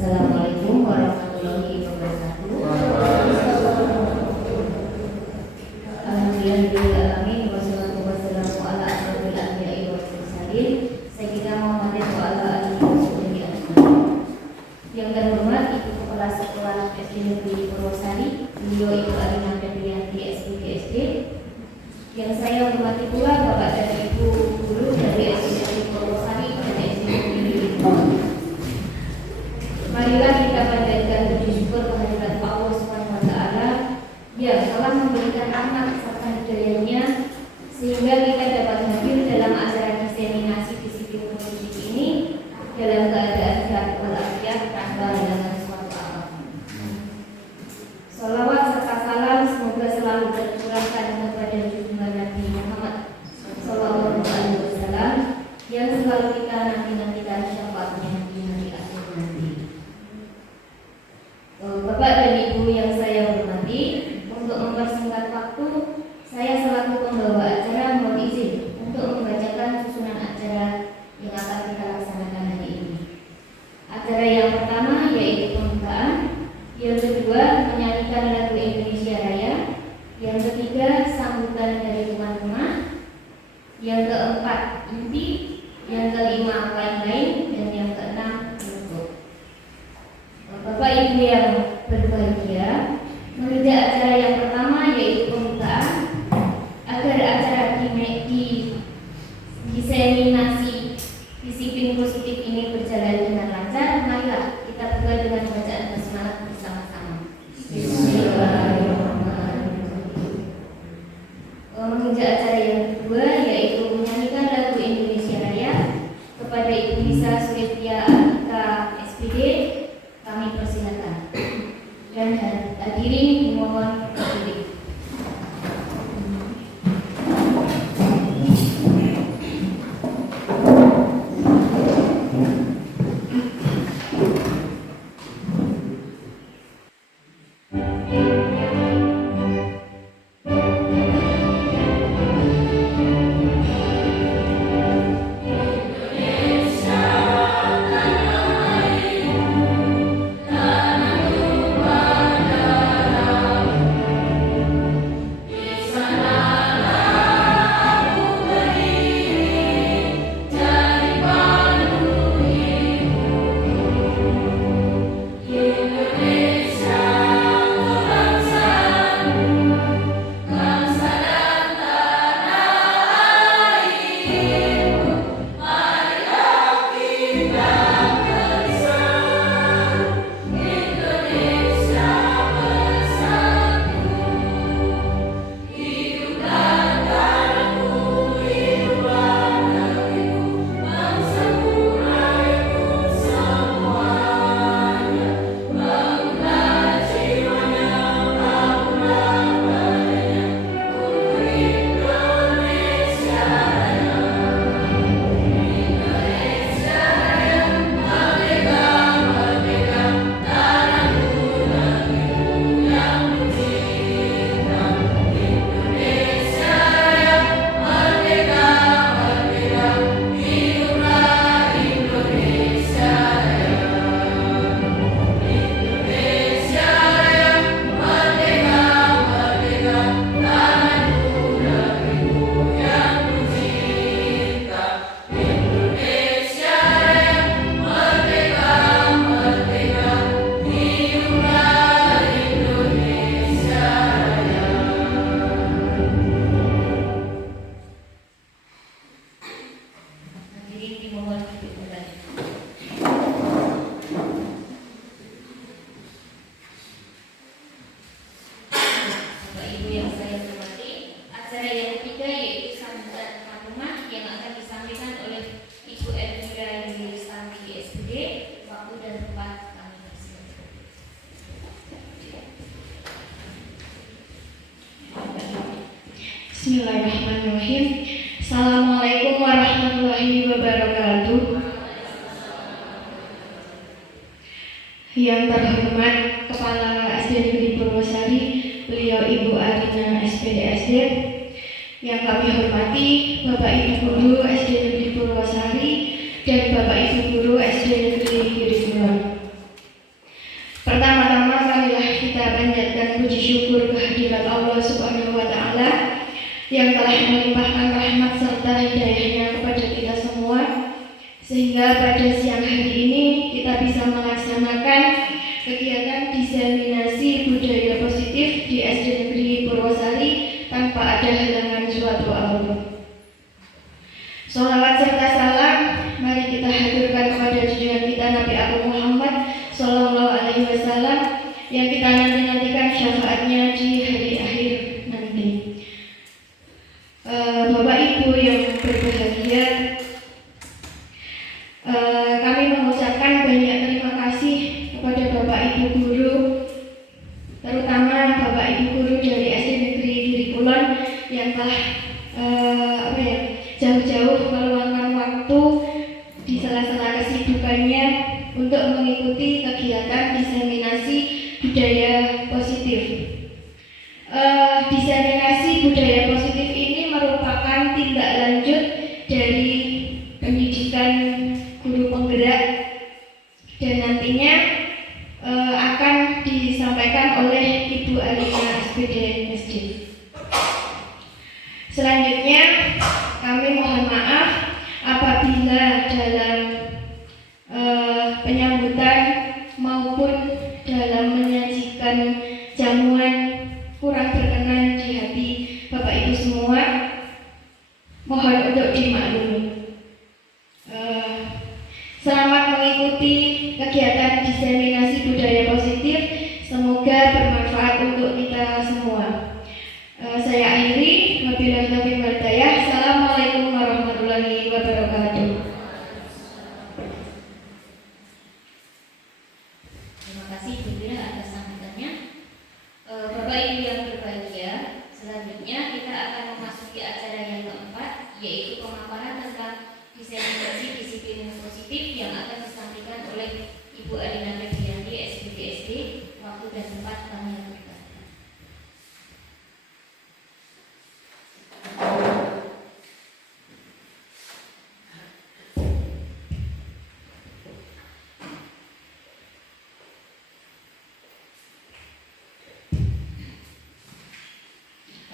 Assalamualaikum warahmatullahi wabarakatuh. Alhamdulillahirobbilalamin wassalatu wassalamu ala asyrofil anbiya'i wal mursalin sayyidina Muhammadin wa ala alihi washabihi ajmain. Yang terhormat Ibu Kepala Sekolah SD Negeri Purwosari, beliau Ibu Alina Febrianti SPGSD. Yang saya hormati pula Bapak dan Ibu guru dari SD Negeri Purwosari dan SD Negeri Purwosari. Marilah kita panjatkan puji syukur kehadirat Allah Subhanahu wa taala yang telah memberikan rahmat serta hidayahnya sehingga kita dapat hadir dalam acara diseminasi disiplin musik ini dalam keadaan sehat walafiat tanpa halangan suatu apapun. Sholawat serta salam semoga selalu tercurahkan kepada junjungan Nabi Muhammad Sallallahu Alaihi Wasallam yang selalu kita nanti-nantikan syafaatnya di hari akhir nanti. Bapak dan Ibu yang saya hormati, untuk mempersingkat waktu, saya selaku pembawa acara mohon izin untuk membacakan susunan acara yang akan kita laksanakan hari ini. Acara yang pertama yaitu pembukaan, yang kedua menyanyikan lagu Indonesia Raya, yang ketiga sambutan dari tuan rumah, yang keempat inti, yang kelima lain-lain, dan yang keenam penutup. Bapak Ibu yang berbahagia, menuju acara yang pertama yaitu pembukaan. Agar acara diseminasi disiplin positif ini berjalan dengan lancar, marilah kita buka dengan bacaan basmalah bersama-sama. Bismillahirrahmanirrahim. Menuju acara yang kedua yaitu menyanyikan lagu Indonesia Raya. Kepada Ibu Lisa Suretia Atika SPD kami persilakan, dan hadirin dimohon berdiri. Indonesia Bismillahirrahmanirrahim. Assalamualaikum warahmatullahi wabarakatuh. Yang terhormat Kepala SD Negeri Purwosari, beliau Ibu Arina SPDSD. Yang kami hormati Bapak Ibu Guru SD Negeri Purwosari dan Bapak Ibu Guru SD Negeri Giri Kulon. Pertama-tama marilah kita panjatkan puji syukur kehadirat Allah Subhanahu wa Ta'ala yang telah melimpahkan rahmat serta hidayahnya kepada kita semua, sehingga pada siang hari ini kita bisa melaksanakan kegiatan diseminasi budaya positif di SD Negeri Purwosari tanpa ada halangan suatu apapun. Sholawat serta salam mari kita haturkan kepada junjungan kita Nabi Agung Muhammad Sallallahu Alaihi Wasallam yang kita nantikan syafaatnya di hari akhir nanti. Bapak Ibu yang berbahagia, kami mengucapkan banyak terima kasih kepada Bapak Ibu Guru, terutama Bapak Ibu Guru dari SD Negeri Giri Kulon yang telah jauh-jauh meluangkan waktu di sela-sela kesibukannya untuk mengikuti kegiatan diseminasi budaya positif. Diseminasi budaya positif ini merupakan tindak lanjut dari pendidikan guru penggerak dan nantinya akan disampaikan oleh Ibu Arina SPDSD. Selanjutnya kami mohon maaf apabila dalam penyambutan maupun dalam menyajikan jamuan kurang berkenan di hati Bapak Ibu semua, mohon untuk dimaklumi. Selamat mengikuti kegiatan diseminasi budaya positif, semoga bermanfaat untuk kita semua. Saya akhiri, wabillahi taufiq wal hidayah. Assalamualaikum warahmatullahi wabarakatuh. Terima kasih Bu Dira atas sambutannya. Bapak Ibu yang berbahagia, selanjutnya kita akan memasuki acara yang keempat, yaitu pemaparan tentang diseminasi disiplin positif yang akan disampaikan oleh Ibu Arina Febrianti SPDSD. Waktu dan tempat kami lakukan.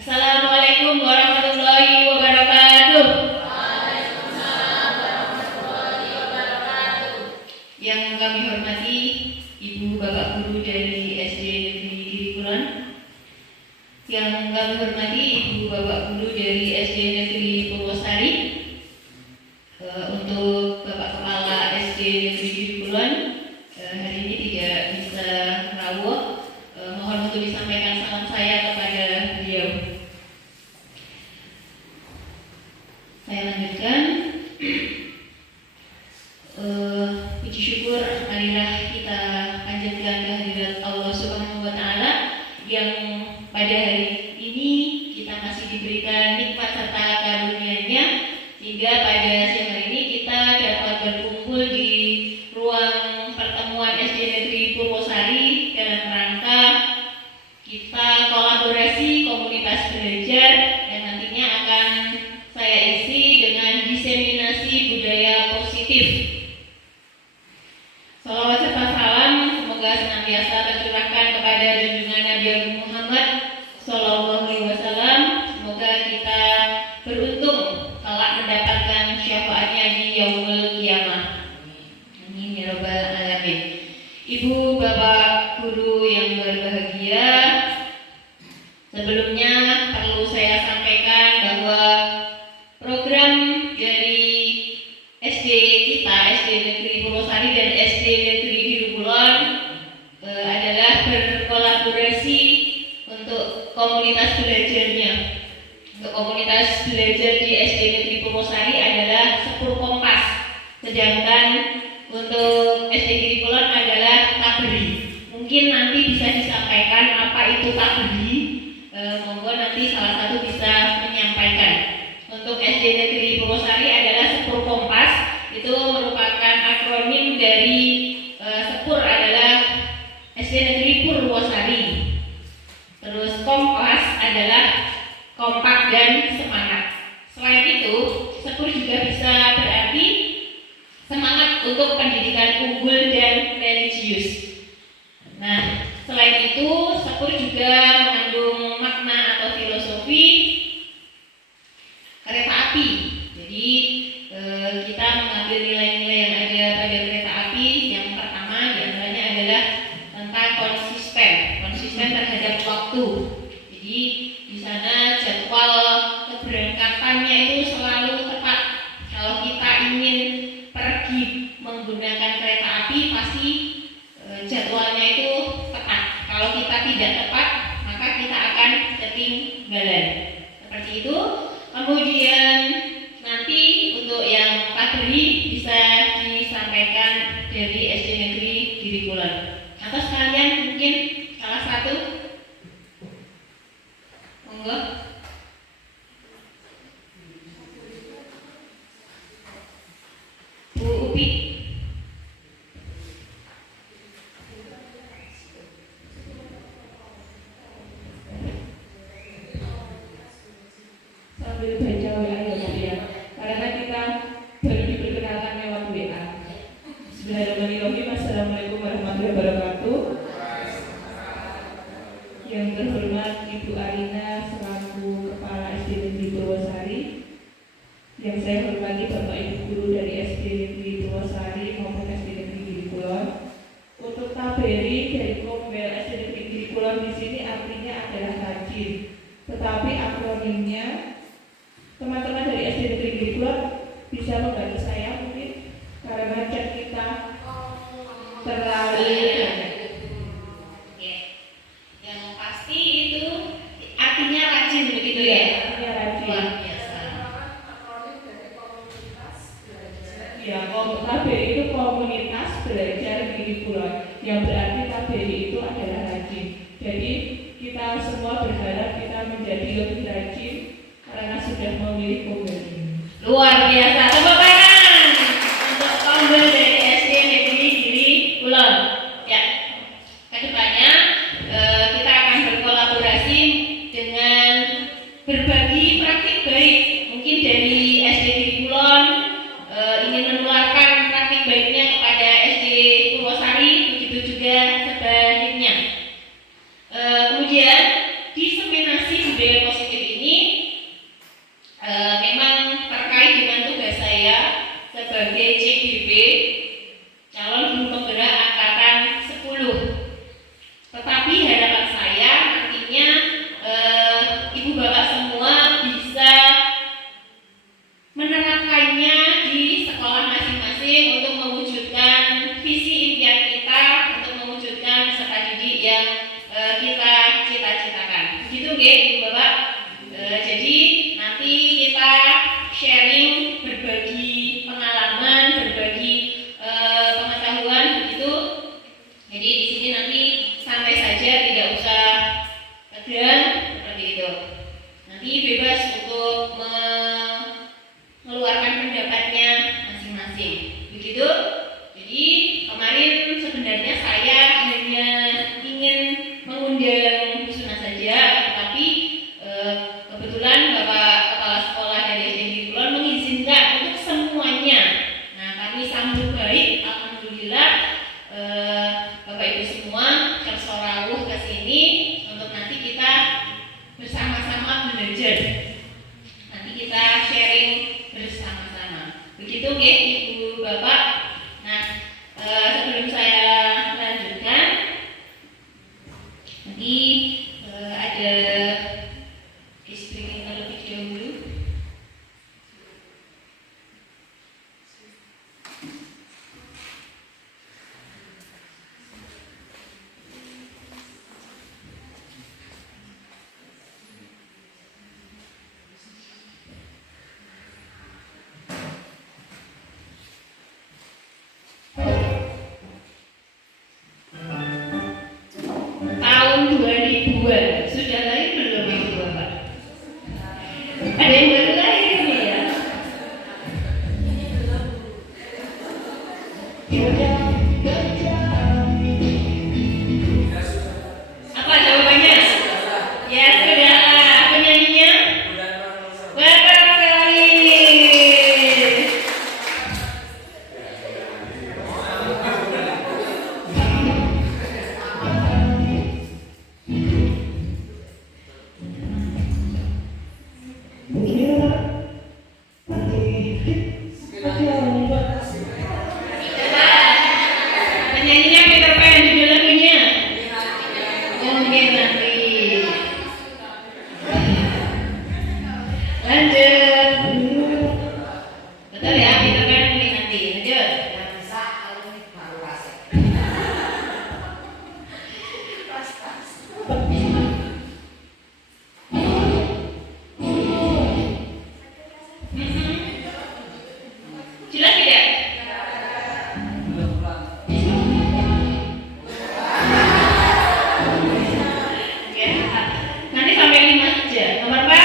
Assalamualaikum warahmatullahi wabarakatuh. Yang kami hormati Ibu Bapak Guru dari SD Negeri Giri Kulon, yang kami hormati Ibu Bapak Guru dari SD Negeri Purwosari, untuk Bapak Kepala SD Negeri Giri Kulon hari ini tidak bisa rawuh, mohon untuk disampaikan salam saya kepada beliau. Saya lanjutkan. Puji syukur marilah kita panjatkan kehadirat Allah Subhanahu wa Ta'ala yang pada hari ini kita masih diberikan nikmat serta karunia-Nya, sehingga pada siang hari ini kita dapat berkumpul di ruang pertemuan SD Negeri Purwosari dalam rangka kita kolaborasi komunitas belajar yang nantinya akan saya isi dengan diseminasi budaya positif. Salawat serta salam semoga senantiasa tercurahkan kepada junjungan Nabi Agung Muhammad Sallallahu Alaihi Wasallam. Semoga kita beruntung kelak mendapatkan syafaatnya di yaumul kiamah. Amin ya rabbal alamin. Ibu Bapak Guru yang berbahagia, sebelumnya perlu saya sampaikan bahwa program dari SD kita, SD Negeri Purwosari dan SD Negeri Giri Kulon adalah berkolaborasi untuk komunitas belajarnya. Untuk komunitas belajar di SD Negeri Purwosari adalah Sepur Kompas, sedangkan untuk SD Giri Kulon adalah Taberi. Mungkin nanti bisa disampaikan apa itu Taberi. Monggo nanti salah satu bisa menyampaikan dari Sepur adalah SD Negeri Purwosari. Terus Kompas adalah kompak dan semangat. Selain itu, Sepur juga bisa berarti semangat untuk pendidikan unggul dan religius. Nah, selain itu, Sepur juga mengandung makna atau filosofi kereta api. Jadi kita mengambil nilai-nilai yang ada pada kereta api. Yang pertama diantaranya adalah tentang konsisten terhadap waktu. Jadi di sana jadwal keberangkatannya itu selalu tepat. Kalau kita ingin pergi menggunakan kereta api, pasti jadwalnya itu tepat. Kalau kita tidak tepat, maka kita akan ketinggalan. Seperti itu. Kemudian nanti untuk yang materi bisa disampaikan dari SD Negeri Giri Kulon. Atau sekalian mungkin salah satu, monggo. Bu Upi. Sambil baca WA ya, karena kita baru diperkenalkan lewat WA. Bismillahirrahmanirrahim. Assalamualaikum warahmatullahi wabarakatuh. Yang terhormat Ibu Arina selaku Kepala SD Negeri Purwosari, yang saya hormati Bapak Ibu Guru dari SD Negeri Purwosari maupun SD Negeri Giri Kulon. Untuk taberi dari Kombel SD Negeri Giri Kulon di sini artinya adalah rajin, tetapi akronimnya teman-teman dari SD Negeri Giri Kulon bisa membantu saya mungkin, karena chat kita terlalu banyak. Yang pasti itu artinya rajin begitu ya? Artinya rajin. Luar biasa. Ya, KBRI itu komunitas belajar Giri Kulon, yang berarti KBRI itu adalah rajin. Jadi kita semua berharap kita menjadi lebih rajin karena sudah memilih Kombel ini. Luar biasa. Tepuk tangan untuk Kombel dari SD Negeri Giri Kulon. Ya, kedepannya kita akan berkolaborasi dengan berbagi praktik baik. Mungkin dari SD Giri Kulon ingin menularkan praktik baiknya kepada SD Purwosari, begitu juga sebaliknya. Kemudian diseminasi budaya positif ini memang terkait dengan tugas saya sebagai CGP, calon guru penggerak angkatan 10. Tetapi harapan saya nantinya ibu bapak semua bisa menerapkannya di sekolah masing-masing untuk mewujudkan visi impian kita, untuk mewujudkan peserta didik yang kita cita-citakan. Begitu nggih ibu bapak? Jadi nanti kita sharing, berbagi pengalaman, berbagi pengetahuan begitu. Jadi di sini nanti santai saja, tidak usah tegang seperti itu. Nanti bebas untuk mengeluarkan pendapatnya masing-masing. Begitu. Jadi kemarin sebenarnya saya hanya ingin mengundang Bu Suna saja, tapi kebetulan Bapak Kepala Sekolah dari SD Giri Kulon mengizinkan untuk semuanya. Nah, kami sambut baik, alhamdulillah. Bapak Ibu semua tersorawuh ke sini untuk nanti kita bersama-sama belajar. Nanti kita sharing bersama-sama. Begitu nggih Ibu Bapak. Nah, sebelum saya lanjutkan, nanti ada screening terlebih dahulu. Apa jawabannya? Ya sudah. Penyanyinya? Betul sekali. Penyanyinya Peter Pan, judul lagunya. Mungkin nanti. Lanjut. Betul ya, Peter Pan mungkin nanti. Lanjut. Jelas tidak? Ya. Nanti sampai 5 saja. Nomor 4.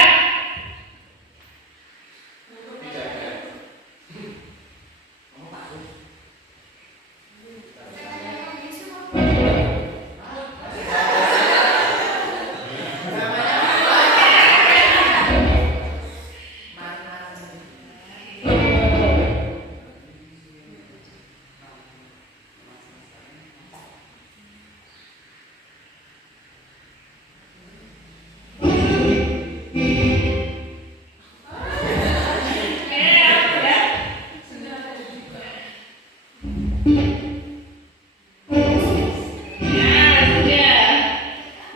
Ya, sudah.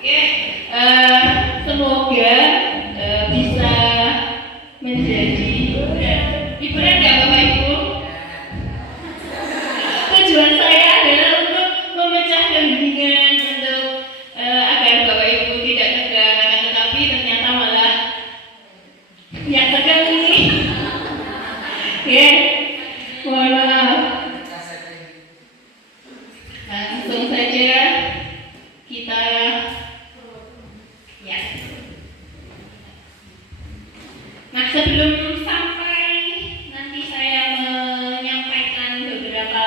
Oke, semoga bisa menjadi hiburan ya Bapak Ibu. Tujuan saya adalah untuk memecah keheningan, untuk agar Bapak Ibu tidak tegang, akan tetapi ternyata malah yang tegang ini. Oke, mohon maaf. Langsung saja kita ya. Nah, sebelum sampai nanti saya menyampaikan beberapa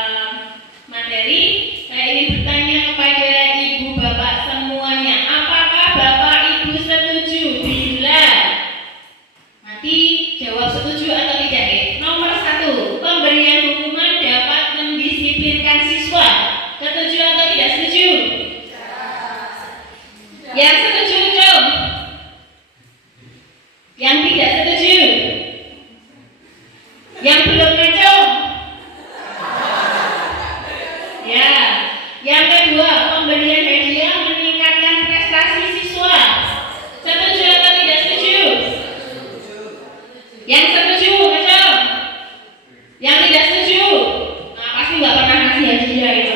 materi, saya ingin bertanya kepada Ibu Bapak semuanya, apakah Bapak Ibu setuju bila nanti jawab setuju atau tidak ya? Nomor 1, pemberian hukuman dapat mendisiplinkan siswa. Setuju atau tidak setuju? Yang setuju jom. Yang tidak setuju? Yang belum ngacung? Ya. Yang kedua, pemberian hadiah meningkatkan prestasi siswa. Setuju atau tidak setuju? Yang setuju ngacung? Yang tidak setuju? Nah, pasti nggak pernah ngasih hadiah itu.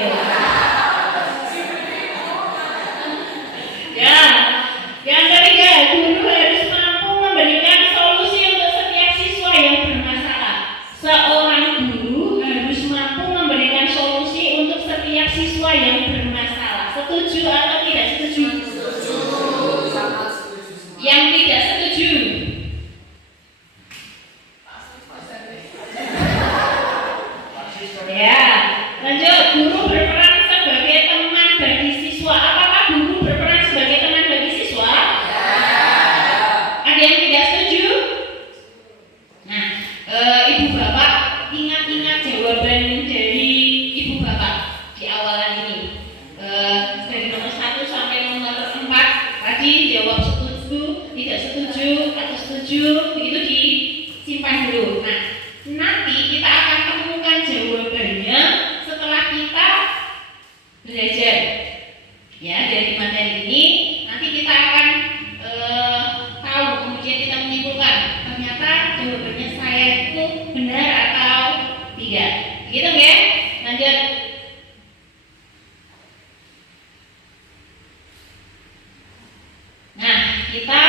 Ya, yang ketiga, guru harus mampu memberikan solusi untuk setiap siswa yang bermasalah. Seorang guru harus mampu memberikan solusi untuk setiap siswa yang bermasalah. Setuju atau tidak setuju? Yang tidak setuju? Ya, lanjut. Guru berperan sebagai teman bagi siswa. Apakah guru berperan sebagai teman bagi siswa? Ada yang tidak setuju? Nah, Ibu Bapak ingat-ingat jawaban dari Ibu Bapak di awalan ini. Dari nomor 1 sampai nomor 4 tadi jawab setuju, tidak setuju, atau setuju, begitu disimpan dulu. Nah, nanti kita akan temukan jawabannya setelah kita belajar. Ya, dari materi ini nanti kita akan tahu, kemudian kita menyimpulkan ternyata jawabannya saya itu benar atau tidak. Gitu ya? Lanjut. Nah, kita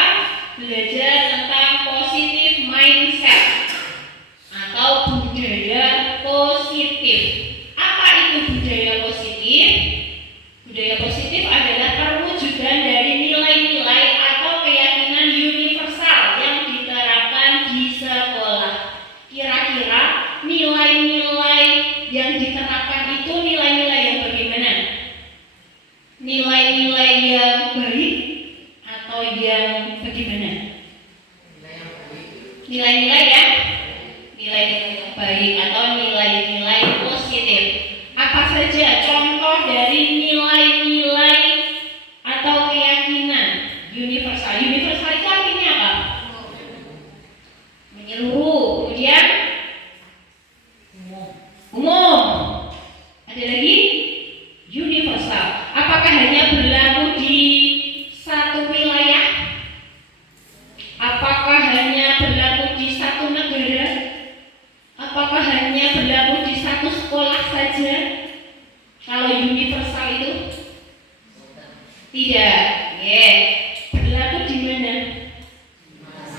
belajar tentang positive mindset atau budaya positif. Apa itu budaya positif? Budaya positif adalah perwujudan dari nilai-nilai atau keyakinan universal yang diterapkan di sekolah. Kira-kira nilai-nilai yang diterapkan saja contoh dari nilai-nilai atau keyakinan universal? Universal itu artinya apa? Menyeluruh. Kemudian umum. Ada lagi universal. Apakah hanya berlaku di satu wilayah? Apakah hanya berlaku di satu negara? Apakah hanya berlaku di satu sekolah saja? Kalau universal itu tidak. Berlaku di mana?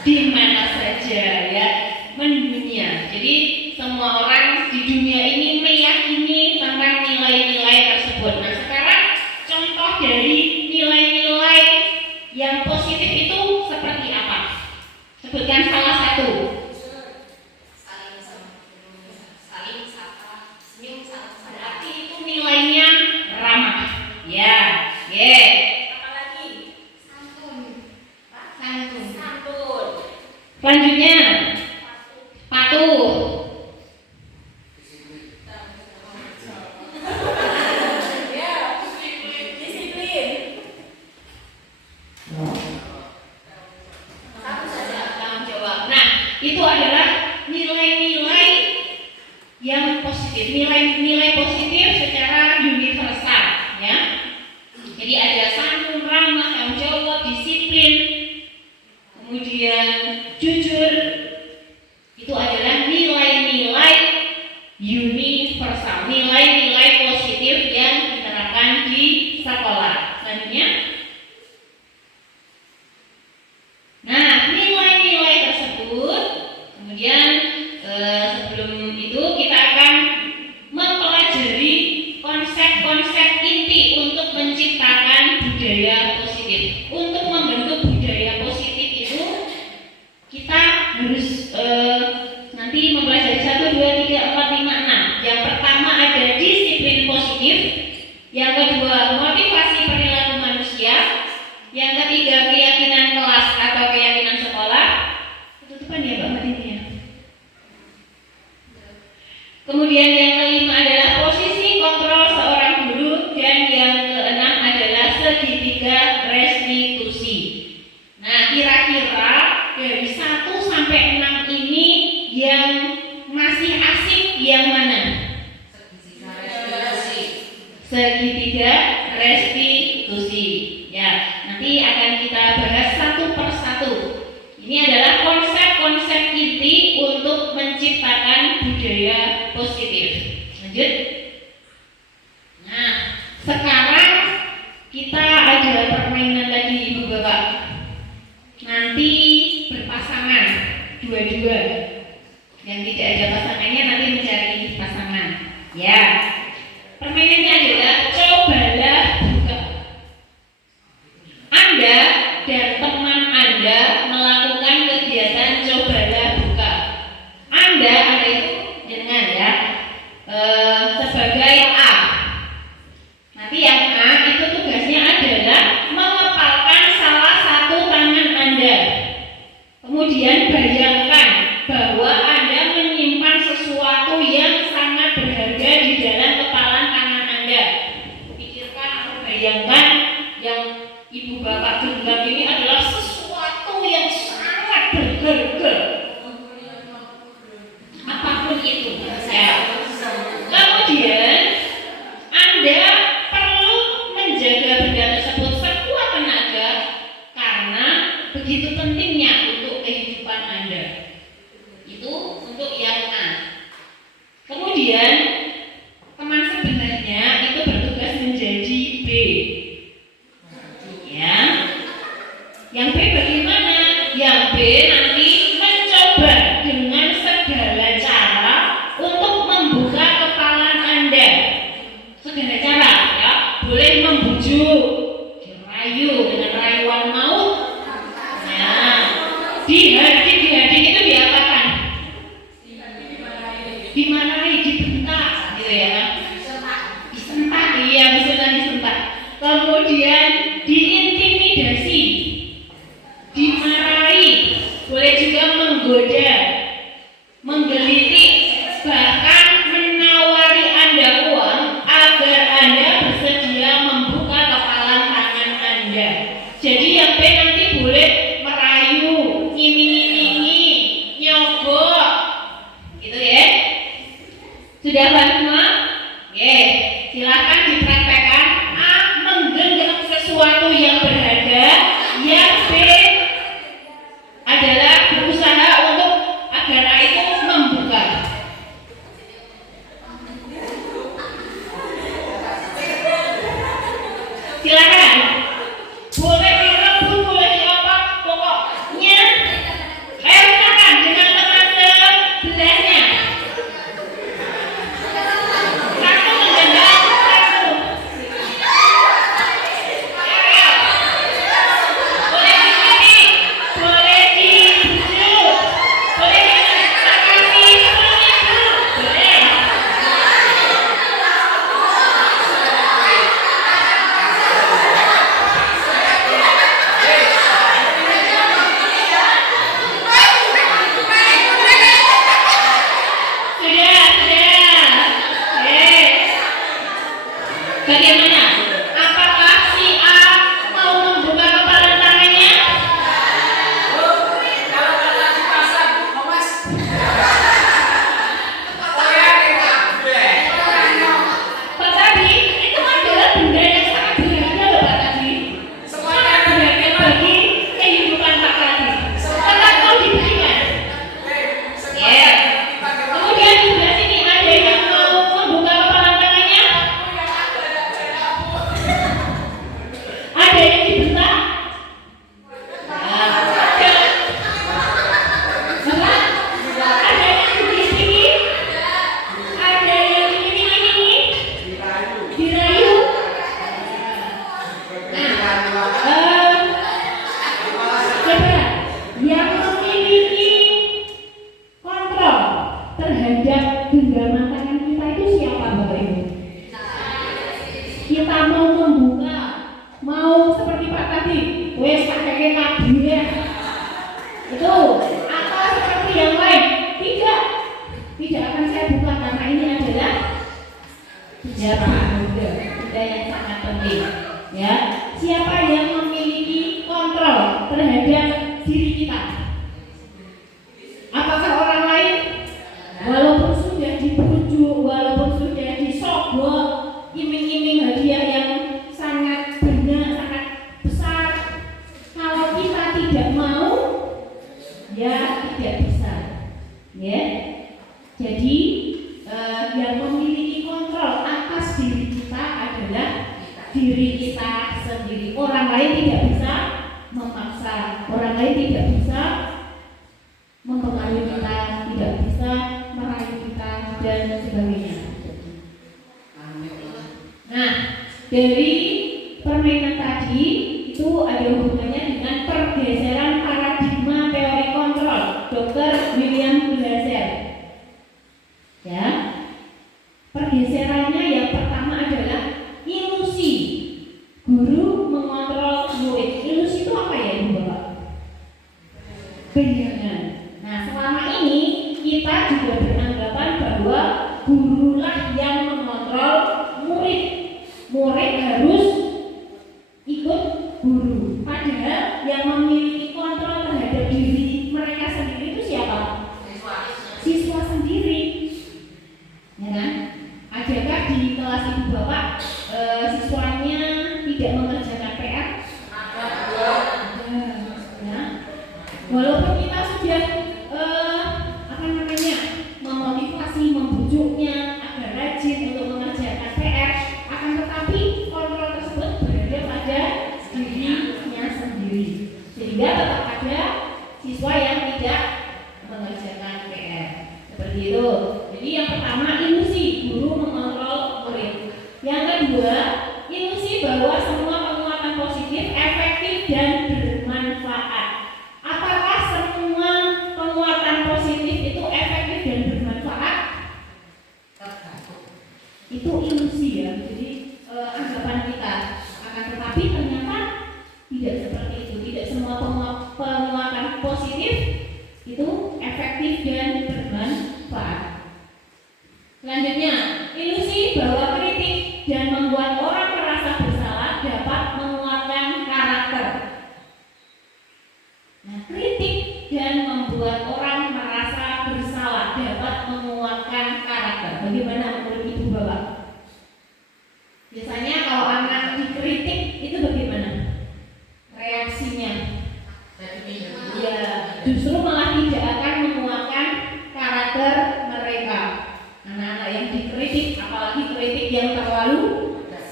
Di mana saja ya, mendunia. Jadi semua orang di dunia ini meyakini tentang nilai-nilai tersebut. Nah, sekarang contoh dari nilai-nilai yang positif itu seperti apa? Sebutkan salah satu. Saling sapa, senyum satu sama lain. Berarti itu nilainya ramah. Ya, apalagi santun. Selanjutnya patuh. Disiplin. Satu saja tanggung jawab. Nah, itu adalah nilai-nilai yang positif, nilai-nilai positif secara universal, ya. Jadi ada santun, ramah, tanggung jawab, disiplin, kemudian jujur. Itu adalah nilai-nilai universal, nilai-nilai positif yang diterapkan di sekolah. Selanjutnya, nah, nilai-nilai tersebut kemudian sebelum itu kita akan mempelajari konsep-konsep inti untuk menciptakan budaya positif. Untuk membentuk budaya positif itu kita harus nanti mempelajari 1, 2, 3, 4, 5, 6. Yang pertama ada disiplin positif, yang kedua motivasi perilaku manusia, yang ketiga keyakinan kelas atau keyakinan sekolah. Tutupan ya Mbak Matinnya. Kemudian yang kelima adalah posisi kontrol seorang guru, dan yang keenam adalah segitiga restitusi. Nah, kira-kira dari 1 sampai 6 ini yang masih asing yang mana? Segitiga restitusi. Ya, nanti akan kita bahas satu persatu. Ini adalah konsep-konsep inti untuk menciptakan budaya positif. Lanjut. Nah, sekarang kita ada permainan lagi Ibu Bapak. Nanti berpasangan, dua-dua. Yang tidak ada pasangannya nanti mencari pasangan. Ya. Permainannya adalah cobalah buka. Anda dan teman Anda melakukan kegiatan cobalah buka. Anda itu dengan ya sebagai A. Nanti yang A itu tugasnya adalah mengepalkan salah satu tangan Anda. Kemudian bayangkan bahwa Anda menyimpan sesuatu yang sangat berharga di dalam kepalan tangan Anda. Pikirkan atau bayangkan yang Ibu Bapak genggam ini adalah sesuatu yang sangat berharga. Apapun itu. Ya. Kemudian Anda perlu menjaga benda tersebut sekuat tenaga karena begitu pentingnya untuk kehidupan Anda. Itu untuk yang A. Kemudian teman sebenarnya itu bertugas menjadi B. Ya. Yang B bagaimana? Yang B nanti mencoba dengan segala cara untuk membuka kepalan Anda. Segala cara ya, boleh membujuk, dirayu dengan rayuan maut. Nah, dihadik itu diapakan? Dimarahi, dibentak, gitu ya kan? Disentak, iya bisa disentak. Kemudian diintimidasi, dimarahi, boleh juga menggoda, menggelitik, bahkan menawari Anda uang Silakan dipraktekkan. A. Menggenggam sesuatu yang berharga. Yang B adalah berusaha untuk agar A itu membuka. Silakan. Boleh direbut, boleh diapa, pokoknya silakan dengan teman sebelahnya. Satu menggenggam, satu. Boleh dikirim, boleh dibujuk, boleh dikasih seribu, boleh. Bagaimana? Apakah si A mau membuka kepala tangannya? Pak Tadi, itu adalah benda yang sangat berharga loh Pak Tadi. Sangat berharga bagi kehidupan Pak Tadi. Tetap mau diberikan. Ya. Kemudian di sebelah sini ada yang mau membuka kepala tangannya? Ada yang dibentak? Ada yang dibisiki? Ada yang diiming-imingi? Dirayu? Coba yang memiliki kontrol terhadap genggaman tangan kita itu siapa Bapak Ibu? Kita mau membuka, mau seperti Pak tadi, wes pakai kabin ya, itu, atau seperti yang lain, tidak akan saya buka karena ini adalah benda yang sangat penting, ya. Siapa yang memiliki kontrol terhadap diri kita? Apakah orang lain? Walaupun sudah dibujuk, walaupun sudah disogok, iming-iming hadiah yang sangat banyak, sangat besar, kalau kita tidak mau, ya tidak bisa, ya. Jadi yang memiliki kontrol atas diri kita adalah diri kita sendiri. Orang lain tidak bisa memaksa, orang lain tidak bisa mempengaruhi kita, tidak bisa merayu kita dan sebagainya. Nah, dari permainan tadi itu ada hubungannya dengan pergeseran paradigma teori kontrol Dr. William Glasser. Ya, pergeserannya yang pertama adalah ilusi guru mengontrol murid. Ilusi itu apa ya Ibu Bapak? Bayangan. Nah, selama ini kita juga beranggapan bahwa gurulah yang mengontrol murid. Murid harus ikut guru. Padahal yang memiliki kontrol terhadap diri mereka sendiri itu siapa? Siswa sendiri. Ya kan? Adakah di kelas Ibu Bapak siswanya tidak mengerjakan PR? Ya. Walaupun kita sudah memotivasi, membujuknya agar rajin untuk mengerjakan PR, akan tetapi kontrol tersebut berada pada dirinya sendiri, sehingga tetap ada siswa yang tidak mengerjakan PR. Seperti itu. Jadi yang pertama ilusi guru mengontrol murid. Yang kedua ilusi bahwa semua penguatan positif efektif dan bermanfaat. Apakah semua penguatan positif itu efektif dan bermanfaat? Itu ilusi ya. Jadi anggapan kita. Akan tetapi ternyata tidak seperti itu. Tidak semua penguatan positif itu efektif dan bermanfaat. Selanjutnya, ilusi bahwa kritik dan membuat orang merasa bersalah dapat menguatkan karakter. Nah, kritik dan membuat orang merasa bersalah dapat menguatkan karakter. Bagaimana menurut Ibu Bapak? yang terlalu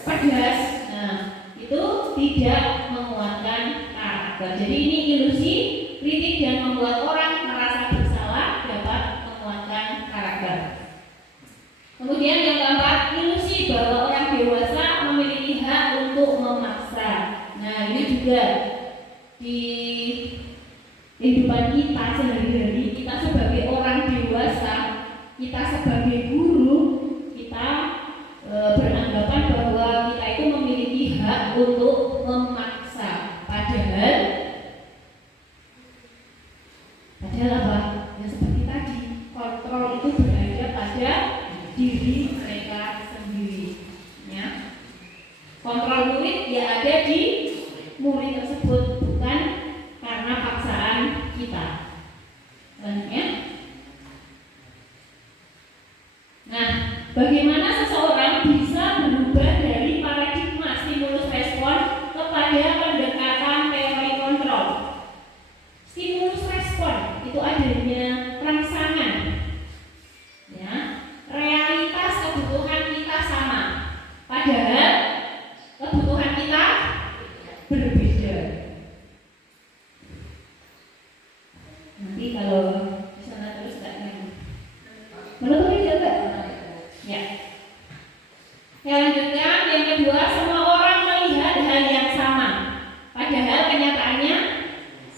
pedas. Nah, itu tidak menguatkan karakter. Jadi ini ilusi, kritik dan membuat orang merasa bersalah dapat menguatkan karakter. Kemudian yang keempat, ilusi bahwa orang dewasa memiliki hak untuk memaksa. Nah, ini juga di kehidupan kita sehari-hari, kita sebagai orang dewasa, kita sebagai guru, kita beranggapan bahwa kita itu memiliki hak untuk memaksa. Padahal apa? Ya seperti tadi, kontrol itu berada pada diri mereka sendiri. Ya. Kontrol murid ya ada di murid tersebut, bukan karena paksaan kita. Selanjutnya, nah, bagaimana seseorang bisa berubah dari paradigma stimulus respon kepada pendekatan teori kontrol? Stimulus respon itu adanya rangsangan, ya, realitas kebutuhan kita sama, padahal kebutuhan kita berbeda. Nanti kalau di sana terus tak lagi. Menurut juga. Ya. Yang lanjutkan, yang kedua, semua orang melihat hal yang sama, padahal kenyataannya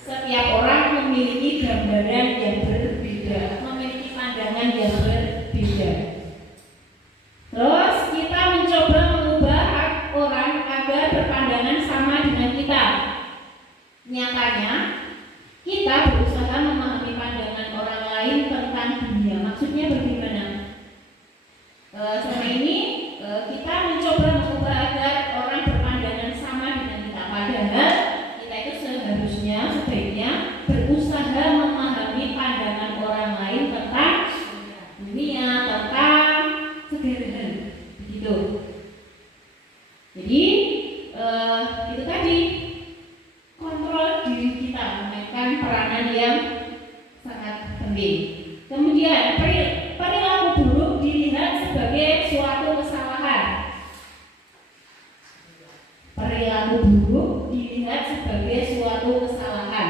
setiap orang memiliki gambaran yang berbeda, memiliki pandangan yang berbeda. Terus kita mencoba mengubah orang agar berpandangan sama dengan kita. Nyatanya kita berusaha memahami pandangan orang lain tentang dunia. Maksudnya bagaimana? Selama ini kita mencoba mengubah agar orang berpandangan sama dengan kita. Padahal kita itu sebaiknya berusaha memahami pandangan orang lain tentang dunia, tentang segala hal. Begitu. Jadi itu tadi, kontrol diri kita memainkan peranan yang sangat penting. Kemudian perilaku buruk dilihat sebagai suatu kesalahan. Perilaku buruk dilihat sebagai suatu kesalahan.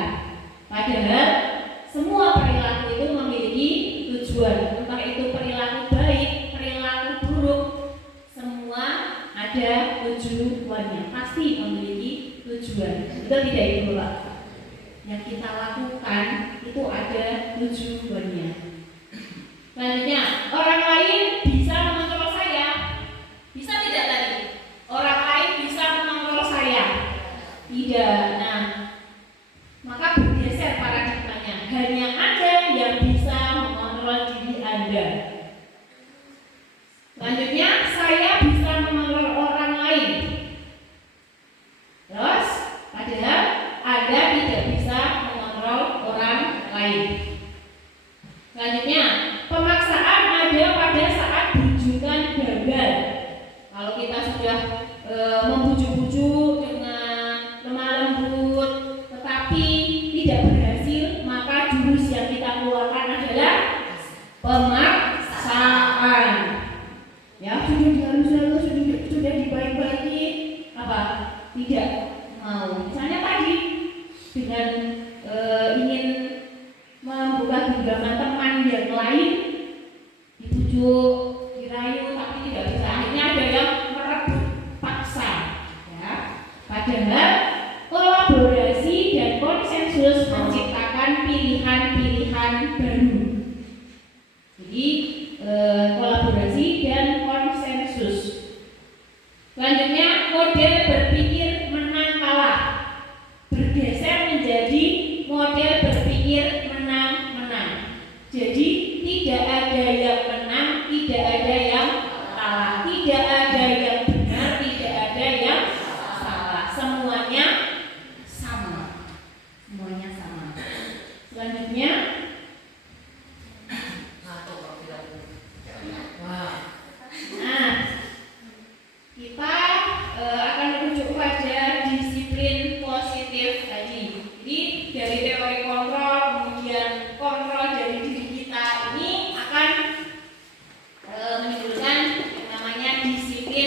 Padahal semua perilaku itu memiliki tujuan. Entah itu perilaku baik, perilaku buruk, semua ada tujuannya. Pasti memiliki tujuan. Betul tidak itu, Pak? Yang kita lakukan itu ada tujuannya. Selanjutnya, orang lain bisa mengontrol saya. Bisa tidak tadi? Orang lain bisa mengontrol saya. Tidak. Nah, maka bergeser paradigmanya. Hanya Anda yang bisa mengontrol diri Anda. Selanjutnya, saya bisa mengontrol orang lain. Terus, padahal Anda tidak bisa mengontrol orang lain. Selanjutnya, pemaksaan ada pada saat bujukan gagal. Kalau kita sudah membujuk-bujuk dengan lemah lembut, tetapi tidak berhasil, maka jurus yang kita keluarkan adalah pemaksaan. Ya, sudah dihalus-halus, sudah dibaik-baiki, apa? Tidak mau. Misalnya tadi dengan ingin membuka genggaman teman yang lain, dibujuk, dirayu, tapi tidak bisa. Akhirnya ada yang merebut paksa. Ya. Padahal kolaborasi dan konsensus menciptakan pilihan-pilihan baru. Jadi kolaborasi dan konsensus. Selanjutnya, model berpikir menang kalah bergeser menjadi model berpikir menang-menang. Jadi tidak ada yang menang, tidak ada yang kalah, tidak ada yang benar, tidak ada yang salah. Semuanya sama. Semuanya sama. Selanjutnya, nah, kita akan merujuk pada disiplin positif tadi. Jadi dari teori kontrol, kemudian kontrol dari diri kita ini akan menimbulkan yang namanya disiplin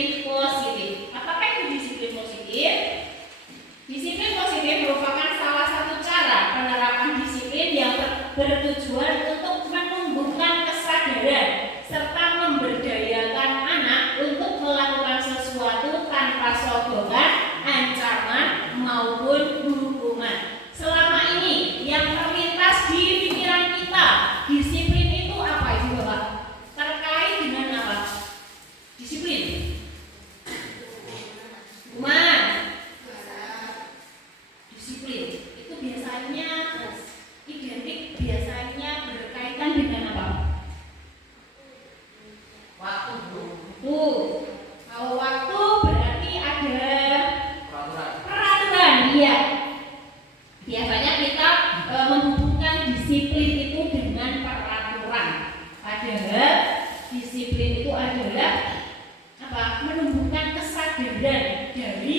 kesadaran dari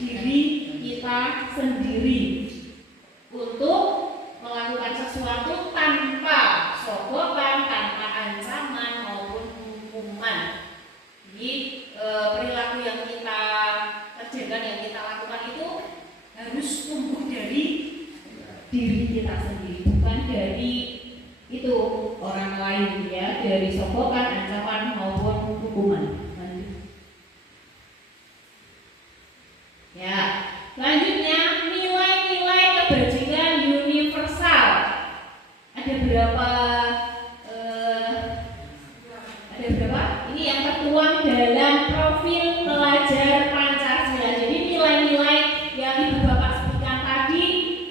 diri kita sendiri untuk melakukan sesuatu tanpa sogokan, tanpa ancaman maupun hukuman. Jadi perilaku yang kita kerjakan, yang kita lakukan itu harus tumbuh dari diri kita sendiri, bukan dari itu orang lain, ya, dari sogokan, ancaman maupun hukuman. Ya, selanjutnya nilai-nilai kebajikan universal. Ada berapa? Ini yang tertuang dalam profil pelajar Pancasila. Jadi nilai-nilai yang Ibu Bapak sebutkan tadi,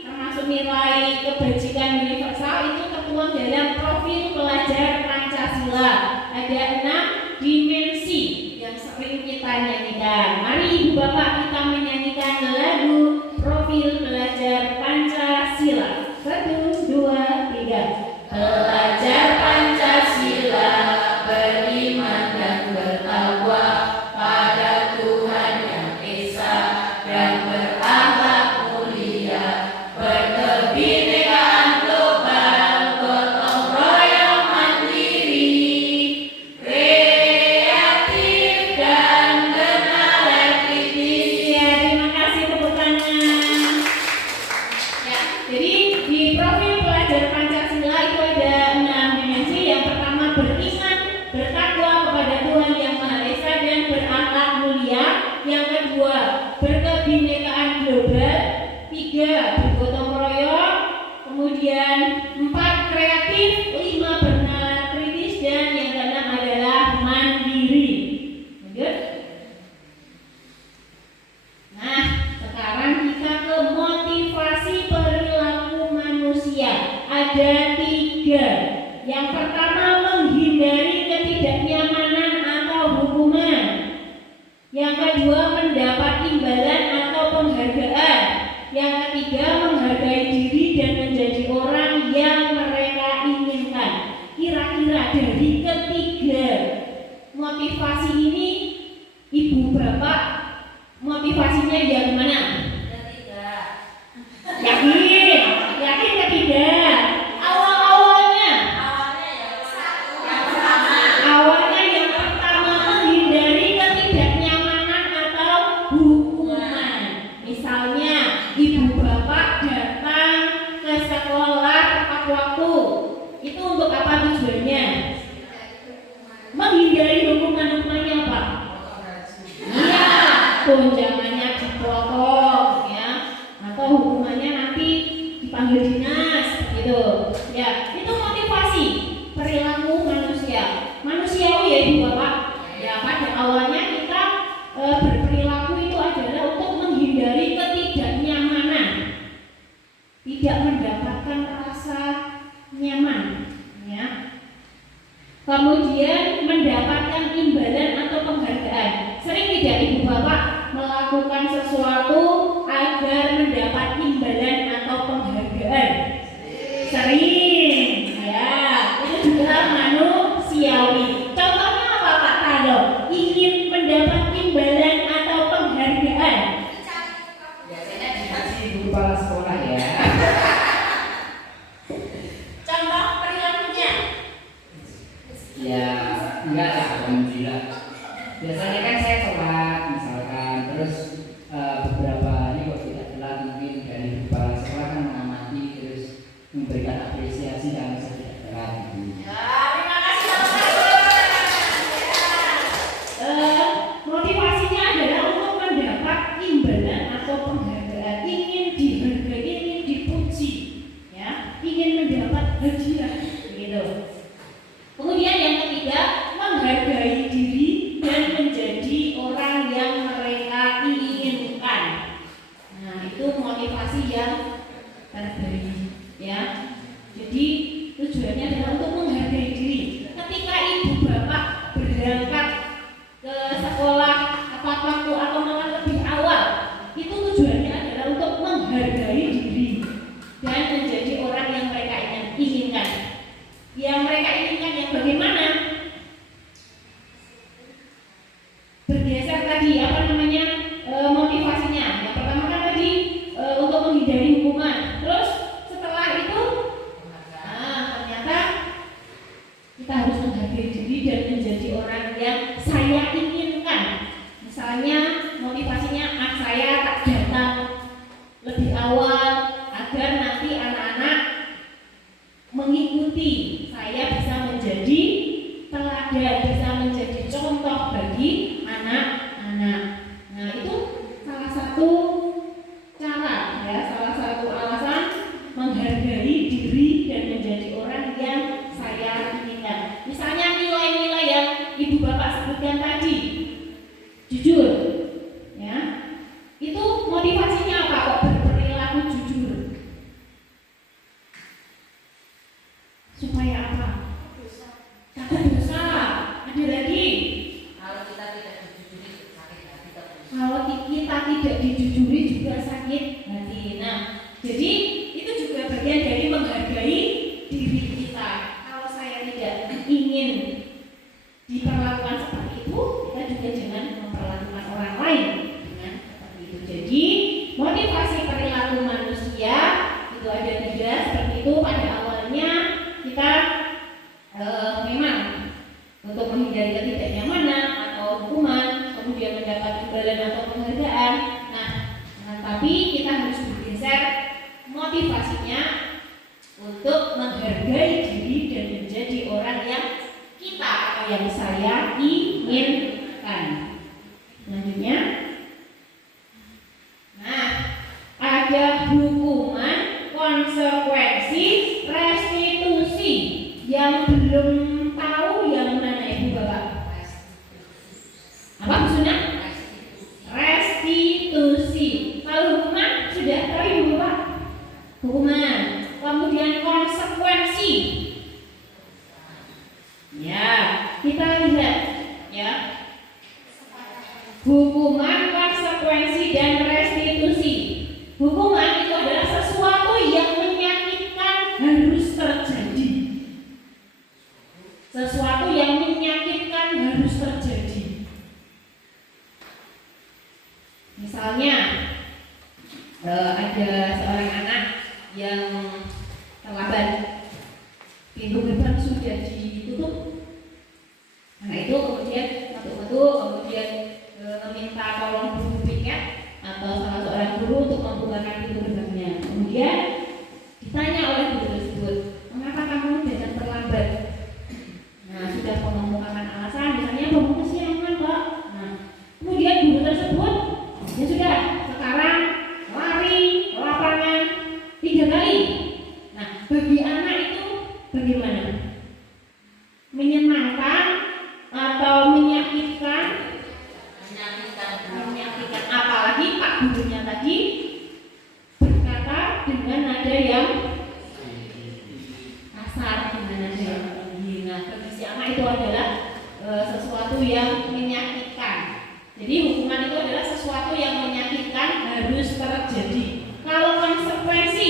termasuk nilai kebajikan universal, itu tertuang dalam profil pelajar Pancasila. Ada 6 dimensi yang sering kita nyanyikan. Mari Ibu Bapak kita menyanyikan lagu profil pelajar Pancasila. 1, 2, 3. Pelajar Pancasila beriman dan bertakwa pada Tuhan yang Esa dan berakhlak mulia, berkebinekaan global, gotong royong mandiri, kreatif dan benar kritis. Ya, terima kasih tepuk tangan. Ya, jadi di profil pelajar Pancasila itu ada 6 dimensi. Yang pertama beriman, bertakwa kepada Tuhan yang Maha Esa dan berakhlak mulia. Yang kedua berkebinekaan global. 3 bergotong royong. Kemudian 4 kreatif. 5 bernalar kritis. Dan yang keenam adalah mandiri. Lanjut. Nah, sekarang kita ke motivasi perilaku manusia. Ada 3. Yang pertama menghindari ketidaknyamanan atau hukuman. Yang kedua mendapat imbalan atau penghargaan. Yang ketiga menghargai diri dan menjadi orang yang mereka inginkan. Kira-kira dari ketiga motivasi ini, Ibu Bapak motivasinya yang mana? Yakin? Yakin ketiga? Awalnya yang pertama menghindari ketidaknyamanan atau hukuman. Misalnya Ibu Bapak datang ke sekolah tepat waktu, itu untuk apa tujuannya? Menghindari hukuman-hukumannya apa? Iya, tunjangannya dipotong, ya, atau hukumannya nanti dipanggil dinas, gitu. Ya, itu motivasi perilaku manusia, manusiawi, ya Ibu Bapak. Ya, pada awalnya kita berperilaku itu adalah untuk menghindari ketidaknyamanan, tidak mendapatkan rasa nyaman, ya. Kemudian mendapatkan imbalan atau penghargaan. Sering tidak Ibu Bapak melakukan sesuatu agar mendapat imbalan atau penghargaan? Sering, ya. Itu juga manusiawi. Contohnya apa Pak Tado? Ingin mendapat imbalan atau penghargaan? Biasanya dikasih ibu kepala sekolah ya. Contoh perilakunya? Ya enggak lah, alhamdulillah. Biasanya kan saya sholat misalkan, terus beberapa ini kok tidak telat, mungkin dari kepala sekolah kan mengamati terus memberikan apresiasi yang saya tidak telat gitu. Ya, terima kasih motivasinya adalah untuk mendapat imbalan atau penghargaan, ingin dihargai, ingin dipuji, ya, ingin mendapat hadiah, begitu. Kemudian yang ketiga, menghargai diri dan menjadi orang yang mereka inginkan. Nah, itu motivasi yang terbaik, ya. Jadi tujuannya adalah untuk menghargai diri. Ketika Ibu Bapak berangkat ke sekolah tepat waktu atau malah lebih awal, itu tujuannya adalah untuk menghargai diri dan menjadi orang yang mereka inginkan. Yang mereka inginkan yang bagaimana? Bergeser tadi, apa namanya? jujur, ya. Itu motivasinya apa kok berperilaku jujur? Supaya apa? Takut dosa. Ada lagi. Kalau kita tidak dijujuri sakit hati terus. Kalau kita tidak dijujuri juga sakit hati. Nah, jadi itu juga bagian dari menghargai diri kita. Kalau saya tidak ingin diperlakukan seperti itu, kita juga jangan memperlakukan orang lain dengan seperti itu. Jadi motivasi perilaku manusia itu ada 3 seperti itu. Pada awalnya kita memang untuk menghindari ketidaknyamanan atau hukuman, kemudian mendapat imbalan atau penghargaan. Nah, tapi kita harus bergeser motivasinya untuk menghargai diri dan menjadi orang yang kita atau yang saya inginkan. Selanjutnya, nah, ada hukuman, konsekuensi, restitusi. Yang belum tahu yang mana Ibu Bapak? Apa maksudnya? Restitusi. Kalau hukuman sudah tahu Ibu Bapak? Hukuman. Kemudian konsekuensi. Ya, kita lihat ya. Hukuman, konsekuensi dan restitusi. Hukuman itu adalah sesuatu yang menyakitkan harus terjadi. Sesuatu yang menyakitkan harus terjadi. Misalnya ada seorang anak yang terlambat, pintu gerbang sudah ditutup. Anak itu kemudian metu-metu, kemudian meminta tolong guru piket atau salah seorang guru untuk membukakan pintu gerbangnya. Kemudian ditanya oleh guru tersebut, mengapa kamu datang terlambat? Nah, sudah mengemukakan alasan, misalnya bangun kesiangan Pak. Nah, kemudian guru tersebut, ya sudah, sekarang lari ke lapangan 3 kali. Nah, bagi anak itu bagaimana? Menyenangkan atau menyakitkan? Menyakitkan. Apalagi Pak gurunya tadi berkata dengan nada yang kasar, dengan nada yang tinggi. Nah, bagi si anak itu adalah sesuatu yang menyakitkan. Jadi hukuman itu adalah sesuatu yang menyakitkan harus terjadi. Kalau konsekuensi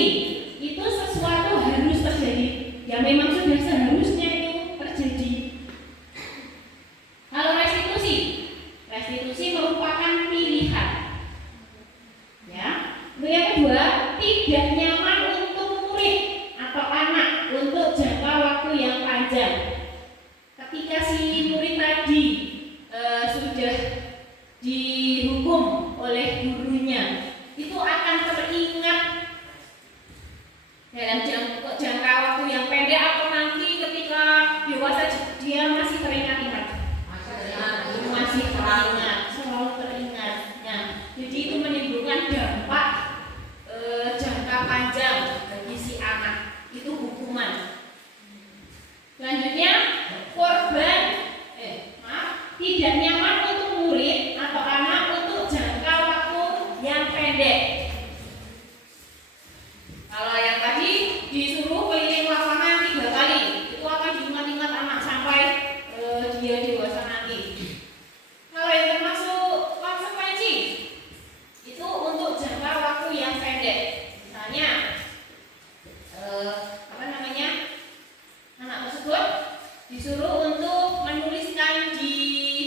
itu sesuatu harus terjadi, ya memang sudah seharusnya itu terjadi. Kalau restitusi, restitusi merupakan pilihan. Ya. Yang kedua, tidak nyaman untuk murid atau anak untuk jangka waktu yang panjang. Ketika si murid tadi sudah dihukum oleh gurunya, itu akan teringat dalam jangka waktu yang pendek atau nanti ketika dewasa dia masih teringat-ingat. Masih teringat, selalu teringat. Nah, jadi itu menimbulkan dampak jangka panjang bagi si anak. Itu hukuman. Selanjutnya, korban tidak nyaman untuk murid atau anak untuk jangka waktu yang pendek. Kalau yang tadi disuruh keliling lapangan 3 kali, itu akan diingat-ingat anak sampai dia dewasa nanti. Kalau yang termasuk konsekuensi, itu untuk jangka waktu yang pendek. Misalnya, anak tersebut disuruh untuk menuliskan di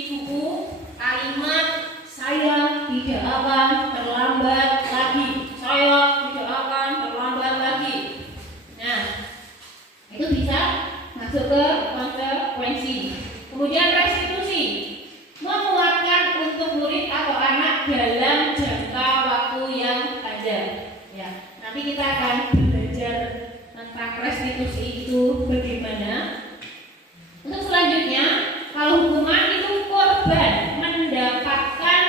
buku kalimat saya tidak akan terlambat lagi. Saya tidak akan terlambat lagi. Nah, itu bisa masuk ke konsekuensi. Kemudian restitusi, menguatkan untuk murid atau anak dalam jangka waktu yang panjang. Ya, nanti kita akan belajar tentang restitusi itu bagaimana. Untuk selanjutnya, kalau hukuman itu korban mendapatkan,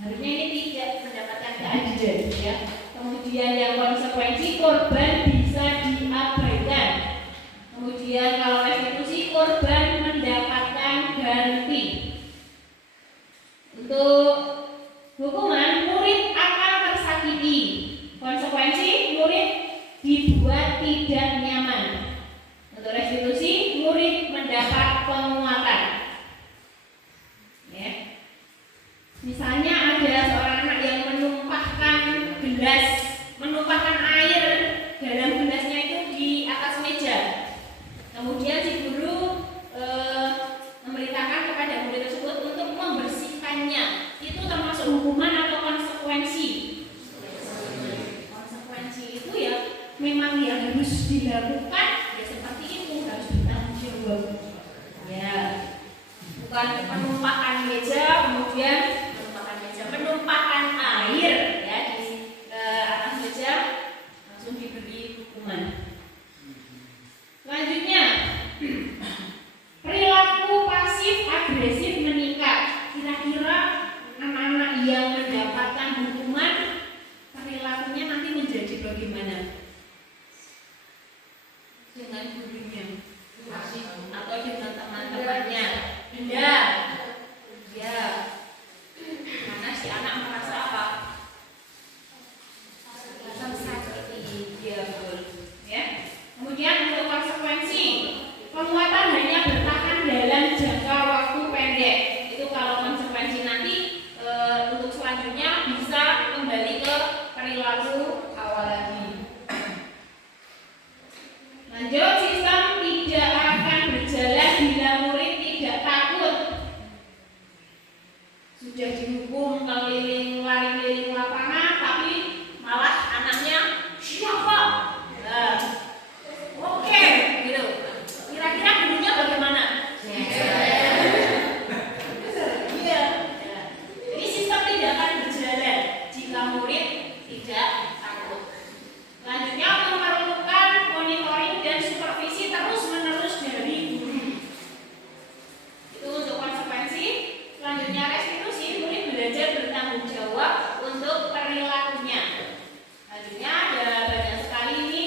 harusnya ini tidak mendapatkan keadilan, ya. Kemudian yang konsekuensi korban bisa diabaikan. Kemudian kalau restitusi korban mendapatkan ganti. Misalnya ada seorang anak yang menumpahkan air dalam gelasnya itu di atas meja. Kemudian si guru memerintahkan kepada murid tersebut untuk membersihkannya. Itu termasuk hukuman atau konsekuensi? Konsekuensi itu ya memang yang harus dilakukan, ya seperti itu, harus bertanggung jawab. Ya, bukan menumpahkan meja, kemudian menumpahkan air ya di atas meja langsung diberi hukuman. Selanjutnya, perilaku pasif agresif meningkat. Kira-kira anak-anak yang mendapatkan hukuman perilakunya nanti menjadi bagaimana? Dengan gurunya atau dengan teman-temannya? Tidak. Ya. Karena si anak merasa apa? Tersakiti. Ya, betul. Ya. Kemudian untuk konsekuensi, penguatan hanya bertahan dalam jangka waktu pendek. Itu kalau konsekuensi nanti untuk selanjutnya bisa kembali ke perilaku awal lagi. Lanjut, sistem tidak akan berjalan bila murid tidak takut. Sudah dihukum keliling lapangan, tapi malah anaknya siapa? Oke, gitu. Kira-kira gurunya bagaimana? Iya. Jadi sistem tidak akan berjalan jika murid tidak takut. Selanjutnya, memerlukan monitoring dan supervisi terus-menerus dari guru. Itu untuk konsekuensi. Selanjutnya, restitusi, murid belajar bertanggung jawab untuk perilakunya. Selanjutnya ada banyak sekali ini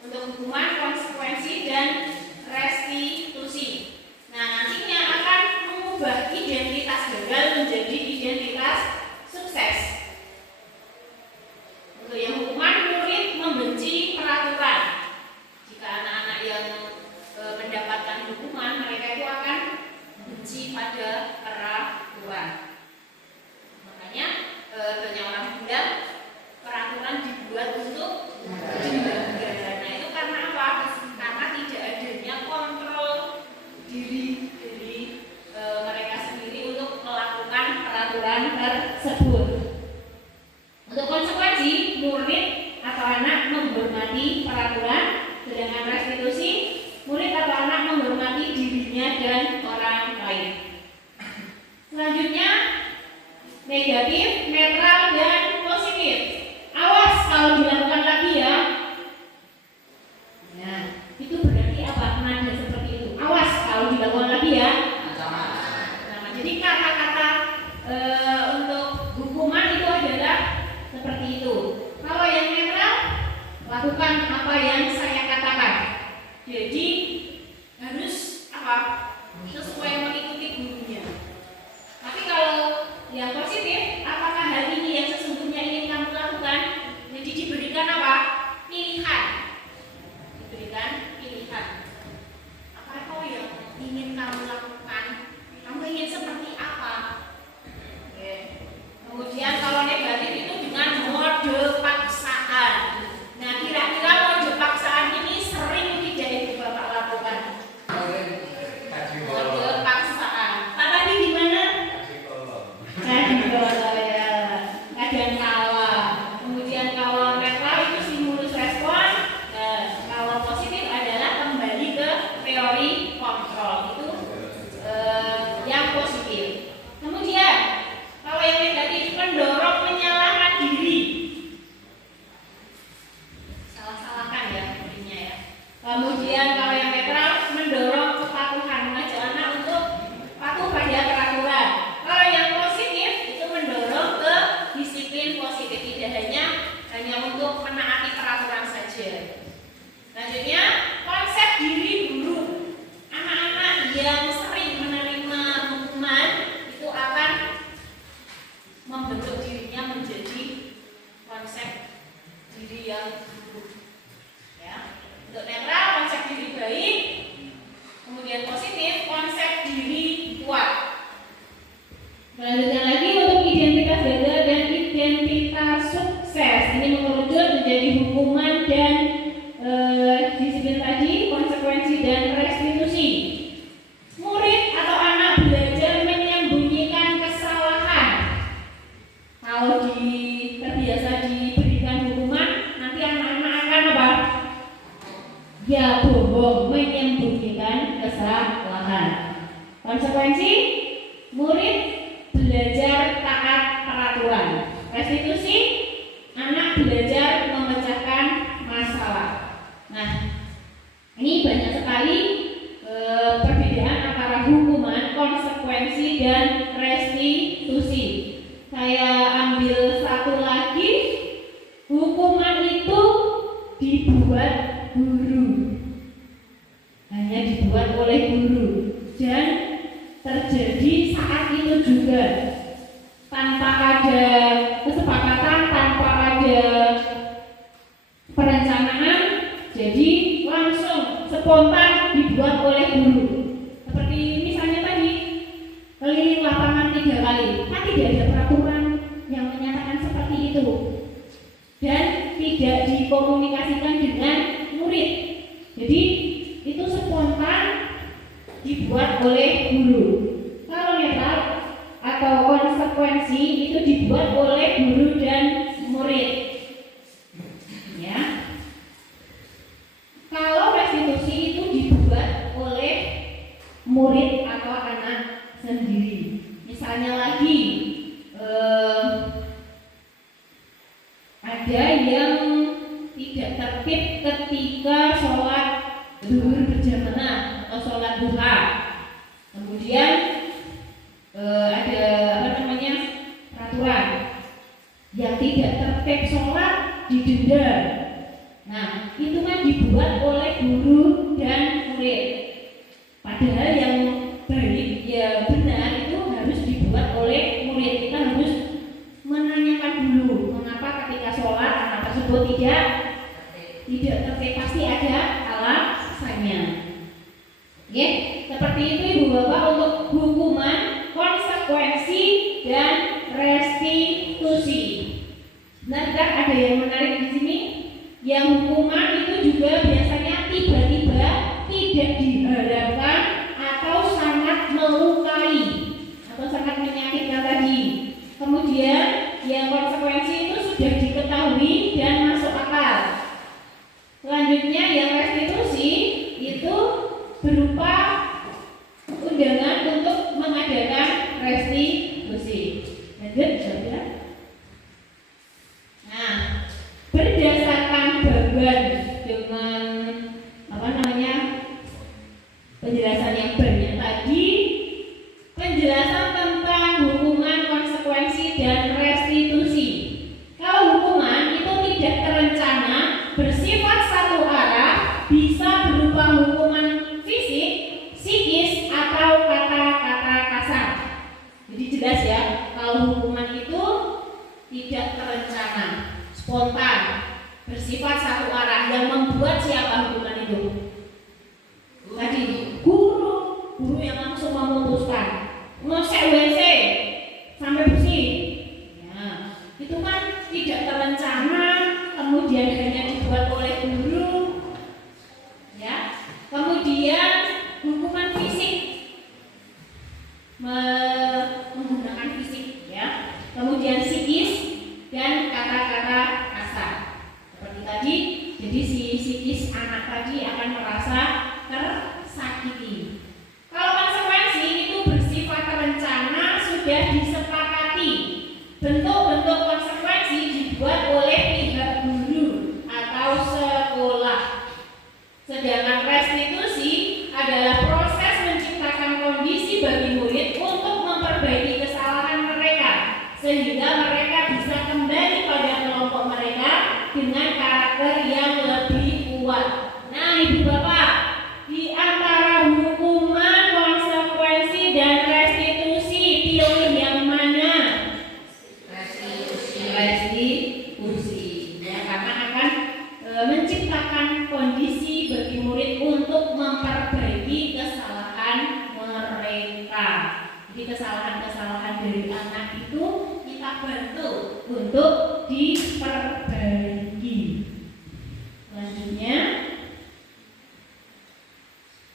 untuk hukuman, konsekuensi, dan restitusi. Nah, nantinya akan mengubah identitas gagal menjadi identitas sukses. Untuk yang hukuman, murid membenci peraturan. Jika anak-anak yang mendapatkan hukuman, mereka itu akan benci pada peraturan. Makanya banyak orang bilang peraturan dibuat untuk dilanggar. Nah, itu karena apa? Karena tidak adanya kontrol diri dari mereka sendiri untuk melakukan peraturan tersebut. Selanjutnya lagi untuk identitas gagal dan identitas sukses. Ini mengerucut menjadi hukuman dan disiplin tadi, konsekuensi dan restitusi. Murid atau anak belajar menyembunyikan kesalahan. Kalau terbiasa diberikan hukuman, nanti anak-anak akan apa? Ya bohong, menyembunyikan kesalahan. Konsekuensi, murid belajar taat peraturan. Restitusi, anak belajar memecahkan masalah. Nah, ini banyak sekali perbedaan antara hukuman, konsekuensi, dan restitusi. Saya ambil satu lagi, hukuman itu dibuat guru, hanya dibuat oleh guru, dan terjadi saat itu juga tanpa ada kesepakatan, tanpa ada perencanaan, jadi langsung spontan dibuat oleh guru. Seperti misalnya tadi keliling lapangan 3 kali, kan tidak ada peraturan yang menyatakan seperti itu dan tidak dikomunikasikan dengan murid. Jadi itu spontan dibuat oleh guru. Kalau netral atau konsekuensi itu dibuat oleh guru dan murid. Ya. Kalau restitusi itu dibuat oleh murid atau anak sendiri. Misalnya lagi ada yang tidak tertib ketika sholat zuhur berjamaah atau sholat duha. Kemudian ada peraturan yang tidak tertib sholat didenda. Nah, itu kan dibuat oleh guru dan murid. Padahal yang baik, yang benar itu harus dibuat oleh murid. Kita harus menanyakan dulu mengapa ketika sholat anak tersebut tidak tertib, pasti ada alasannya. Oke, seperti itu Ibu Bapak untuk hukuman, konsekuensi, dan restitusi. Benar kan ada yang menarik di sini? Yang hukuman itu juga biasanya tiba-tiba, tidak diharapkan, atau sangat melukai atau sangat menyakitkan tadi. Kemudian yang konsekuensi itu sudah diketahui dan masuk akal. Selanjutnya yang restitusi itu berupa undangan untuk mengadakan restitusi. Lanjut, saudara. Nah, berdasarkan bagan dengan penjelasan yang banyak tadi, penjelasan tentang hukuman, konsekuensi, dan restitusi. Kalau hukuman itu tidak terencana, bersifat satu arah, bisa berupa hukuman fisik, psikis, atau kata-kata kasar. Jadi jelas ya, kalau hukuman itu tidak terencana, spontan, bersifat satu arah. Yang membuat siapa hukuman itu? Tadi guru yang langsung memutuskan ngosek WC sampai bersih. Ya, itu kan tidak terencana, kemudian hanya dibuat oleh guru. Ya, kemudian hukuman fisik, menggunakan fisik, ya. Kemudian psikis dan kata-kata kasar. Seperti tadi, jadi si psikis anak tadi akan merasa tersakiti. Kalau konsekuensi itu bersifat terencana, sudah disepakati. Bentuk-bentuk konsekuensi dibuat oleh pihak guru atau sekolah. Sedangkan restitusi adalah proses menciptakan kondisi bagi murid untuk memperbaiki kesalahan mereka, sehingga mereka bisa kembali pada kelompok mereka dengan karakter yang lebih kuat. Nah, Ibu Bapak, di antara hukum Jadi kesalahan-kesalahan dari anak itu kita bantu untuk diperbaiki. Selanjutnya,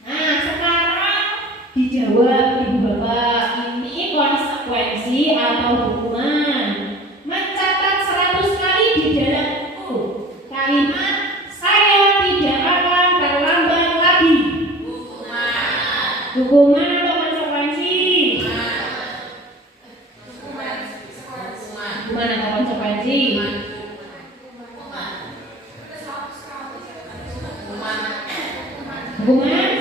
nah sekarang dijawab ibu bapak, ini konsekuensi atau hukuman. Mencatat 100 kali di dalam buku kalimat saya tidak akan terlambat lagi. Hukuman atau konsekuensi? Hukuman atau konsekuensi? Hukuman?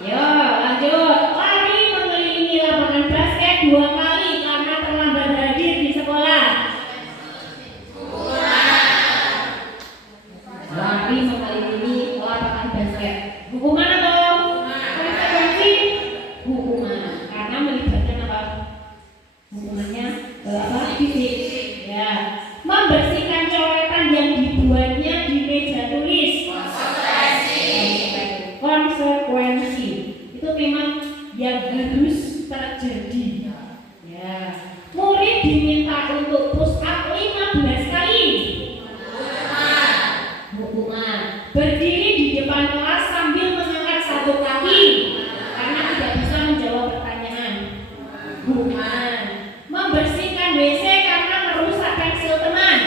Yo, lanjut. Lari mengelilingi lapangan basket 2 kali karena terlambat hadir di sekolah. Lari mengelilingi lapangan basket. Hukuman atau konsekuensi? Hukuman. Karena melibatkan apa? Hukumannya apa? Fisik. Ya. Membersihkan coretan yang dibuatnya di meja tulis. Konsekuensi itu memang yang harus terjadi. Ya. Murid diminta untuk push up 15 kali. Hukuman. Berdiri di depan kelas sambil mengangkat 1 kaki karena tidak bisa menjawab pertanyaan. Hukuman. Membersihkan WC karena merusak pensil teman.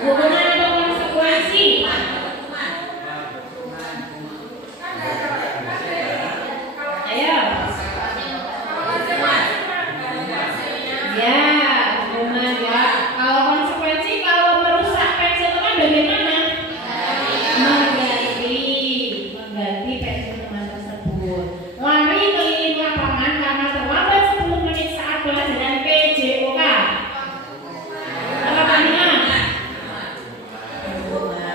Hukuman atau konsekuensi? Ayo. Ya, hukuman ya. Kalau konsekuensi, kalau merusak pensil teman bagaimana? Mengganti pensil teman tersebut. Lari keliling lapangan karena terlambat 10 menit saat pelajaran PJOK. Alasannya?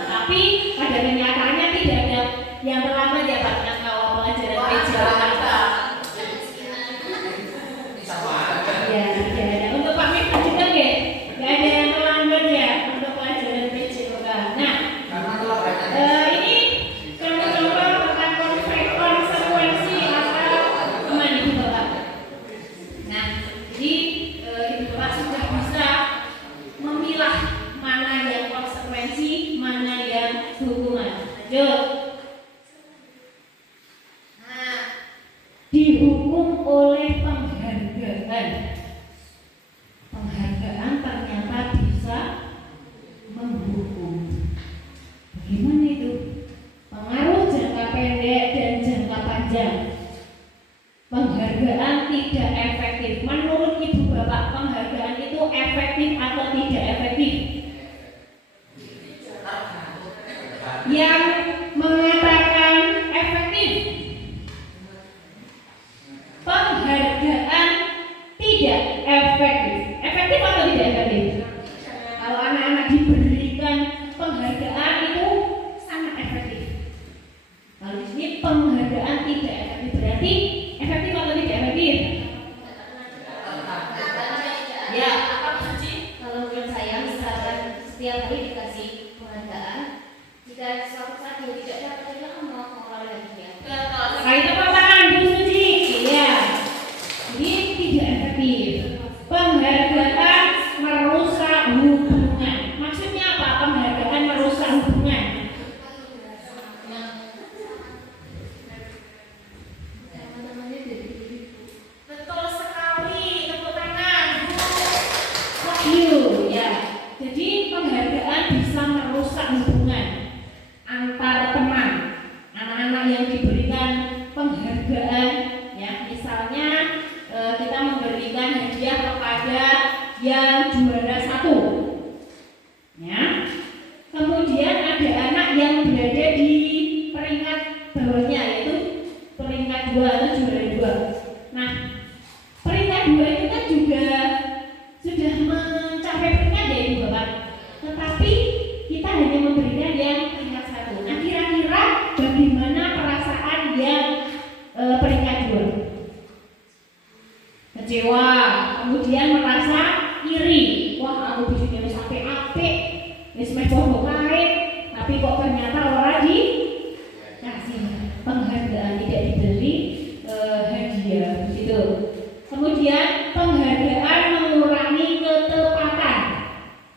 Tapi pada kenyataannya tidak ada yang terlambat ya Pak, yang kalau pelajaran PJOK. Ya, tidak ada. Untuk Pak Miftah juga nggih? Nggak ada yang terlambat ya untuk pelajaran PJOK. Nah, ini contoh-contoh tentang konsekuensi atau hukuman ibu bapak. Nah, jadi ibu bapak sudah bisa memilah mana yang konsekuensi, mana yang hukuman. Lanjut. Nah, dihukum oleh penghargaan. Penghargaan ternyata bisa menghukum. Bagaimana itu? Pengaruh jangka pendek dan jangka panjang. Penghargaan tidak efektif. Menurut ibu bapak, penghargaan itu efektif atau tidak efektif? Yang mengatakan efektif. Penghargaan tidak efektif. Efektif atau tidak efektif? Kalau anak-anak diberikan penghargaan itu sangat efektif. Kalau di sini penghargaan tidak efektif, berarti efektif atau tidak efektif? Ya, apa sih? Kalau menurut saya, misalkan setiap hari dikasih penghargaan, jika suatu saat dia tidak dapat, dia akan mau lagi ya. Nah, itu paparan Bu Suci. Iya. Ini tidak efektif. Penghargaan merusak hubungan. Maksudnya apa? Penghargaan merusak hubungan. Betul sekali. Tepuk tangan. Ya. Jadi penghargaan bisa merusak hubungan antar teman. Anak-anak yang diberikan penghargaan, ya, misalnya kita memberikan hadiah kepada yang juara 1, ya. Kemudian ada anak yang berada di peringkat bawahnya, yaitu peringkat 2 atau juara 2. Nah, peringkat 2 itu kan juga sudah mencapai peringkat ya Ibu Bapak. Tetapi kita hanya memberikan yang peringkat 1. Nah, kira-kira bagaimana perasaan yang peringkat 2? Kecewa, kemudian merasa iri. Wah, aku bisa sampai apik, wis meh bohong kae, tapi kok ternyata ora dikasih penghargaan, tidak diberi hadiah. Gitu. Kemudian penghargaan mengurangi ketepatan.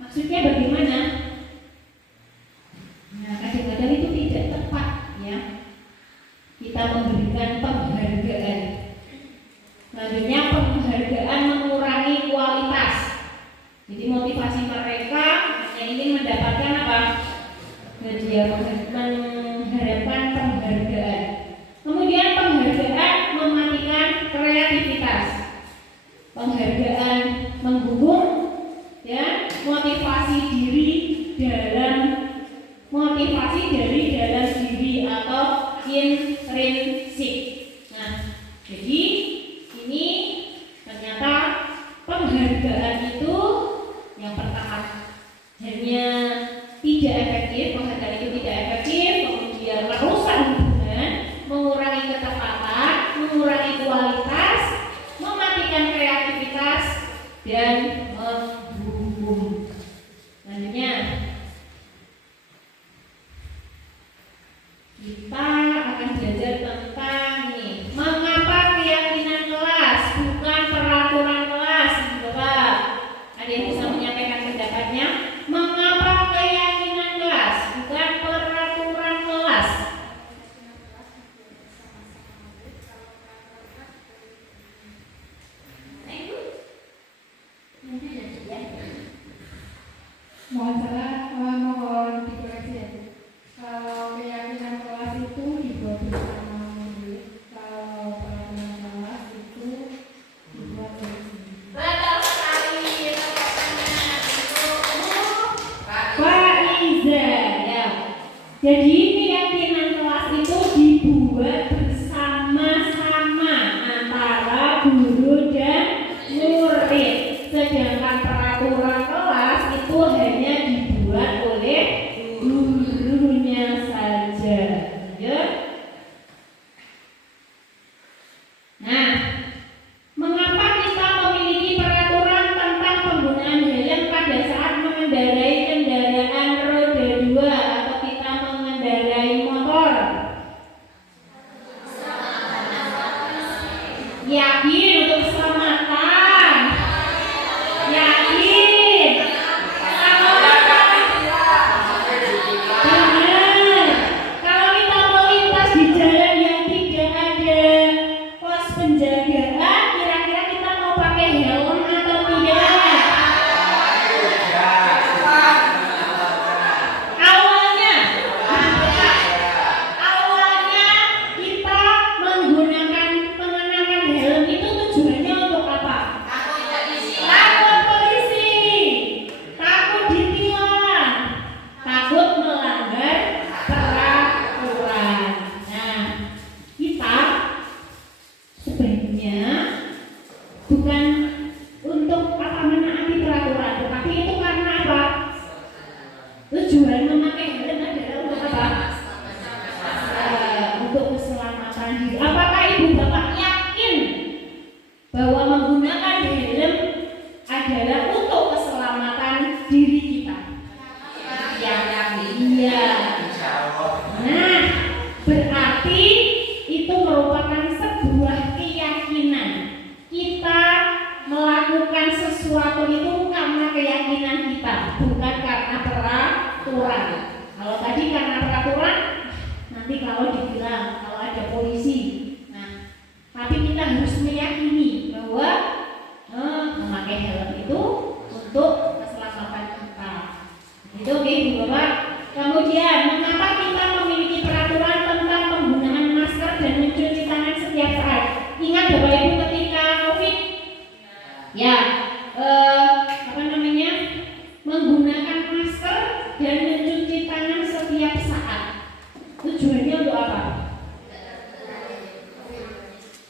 Maksudnya bagaimana? Nah, kadang-kadang itu tidak tepat ya. Kita memberikan penghargaan. Selanjutnya penghargaan mengurangi kualitas. Jadi motivasi mereka hanya ingin mendapatkan apa? Dia mengharapkan penghargaan. Kemudian penghargaan mematikan kreativitas. Penghargaan menggugum ya, motivasi dari dalam diri atau intrinsik. Nah, jadi ini ternyata penghargaan itu yang pertama hanya tidak efektif, penghargaan itu tidak efektif, kemudian merusak hubungan, mengurangi ketepatan, mengurangi kualitas, mematikan kreativitas, dan menghukum. Selanjutnya kita akan belajar tentang ini, mengapa keyakinan kelas bukan peraturan kelas. Bapak, ada yang bisa menyampaikan pendapatnya? Mengapa keyakinan kelas bukan peraturan kelas? Mohon salah, mohon dikoreksi ya. Kalau keyakinan kelas itu dibuat bersama murid, kalau peraturan kelas itu dibuat bersama. Betul sekali. Pak Iza ya. Jadi keyakinan kelas itu dibuat bersama-sama antara guru dan murid. Sedangkan peraturan kelas itu hanya dibuat oleh gurunya saja. Ya. Nah, mengapa kita memiliki peraturan tentang penggunaan helm pada saat mengendarai kendaraan roda 2 atau kita mengendarai motor? Yakin untuk keselamatan? Yakin? Kalau benar, kalau kita melintas di jalan yang tidak ada pos penjagaan, kira-kira kita mau pakai helm atau tidak? Awalnya kita mengenakan helm itu tujuannya untuk apa? Takut polisi, takut ditilang, takut melanggar peraturan. Nah, kita sebenarnya bukan untuk apa menaati peraturan, tetapi itu karena apa? Tujuan memakai helm adalah untuk apa? Untuk keselamatan diri. Apakah ibu bapak yakin bahwa menggunakan helm adalah untuk keselamatan diri kita? Iya. Nah, berarti itu merupakan sebuah keyakinan. Kita melakukan sesuatu itu karena keyakinan kita, bukan karena peraturan. Kalau tadi karena peraturan, nanti kalau dibilang kalau ada polisi, nah, tapi kita harus meyakini bahwa memakai helm itu untuk keselamatan kita. Itu oke, Bu Bapak. Kemudian, mengapa kita memiliki peraturan tentang penggunaan masker dan mencuci tangan setiap saat? Ingat Bapak Ibu ketika COVID, ya, menggunakan masker dan mencuci tangan setiap saat. Tujuannya untuk apa?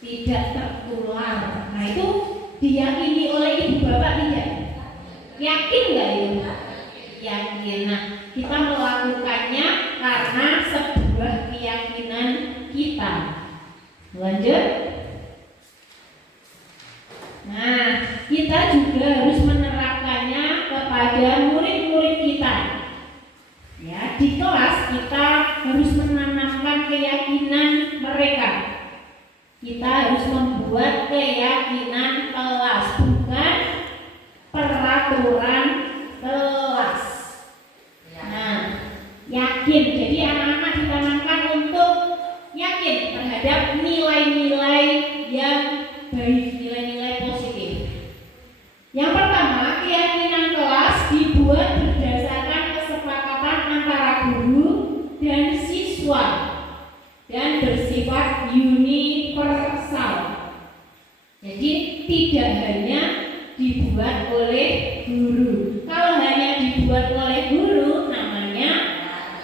Tidak tertular. Nah, itu diyakini oleh ibu bapak tidak? Yakin nggak itu? Yakin. Nah, kita melakukannya karena sebuah keyakinan kita. Lanjut. Nah, kita juga harus menerapkannya kepada murid-murid kita. Ya, di kelas kita harus menanamkan keyakinan mereka. Kita harus membuat keyakinan tidak hanya dibuat oleh guru. Kalau hanya dibuat oleh guru namanya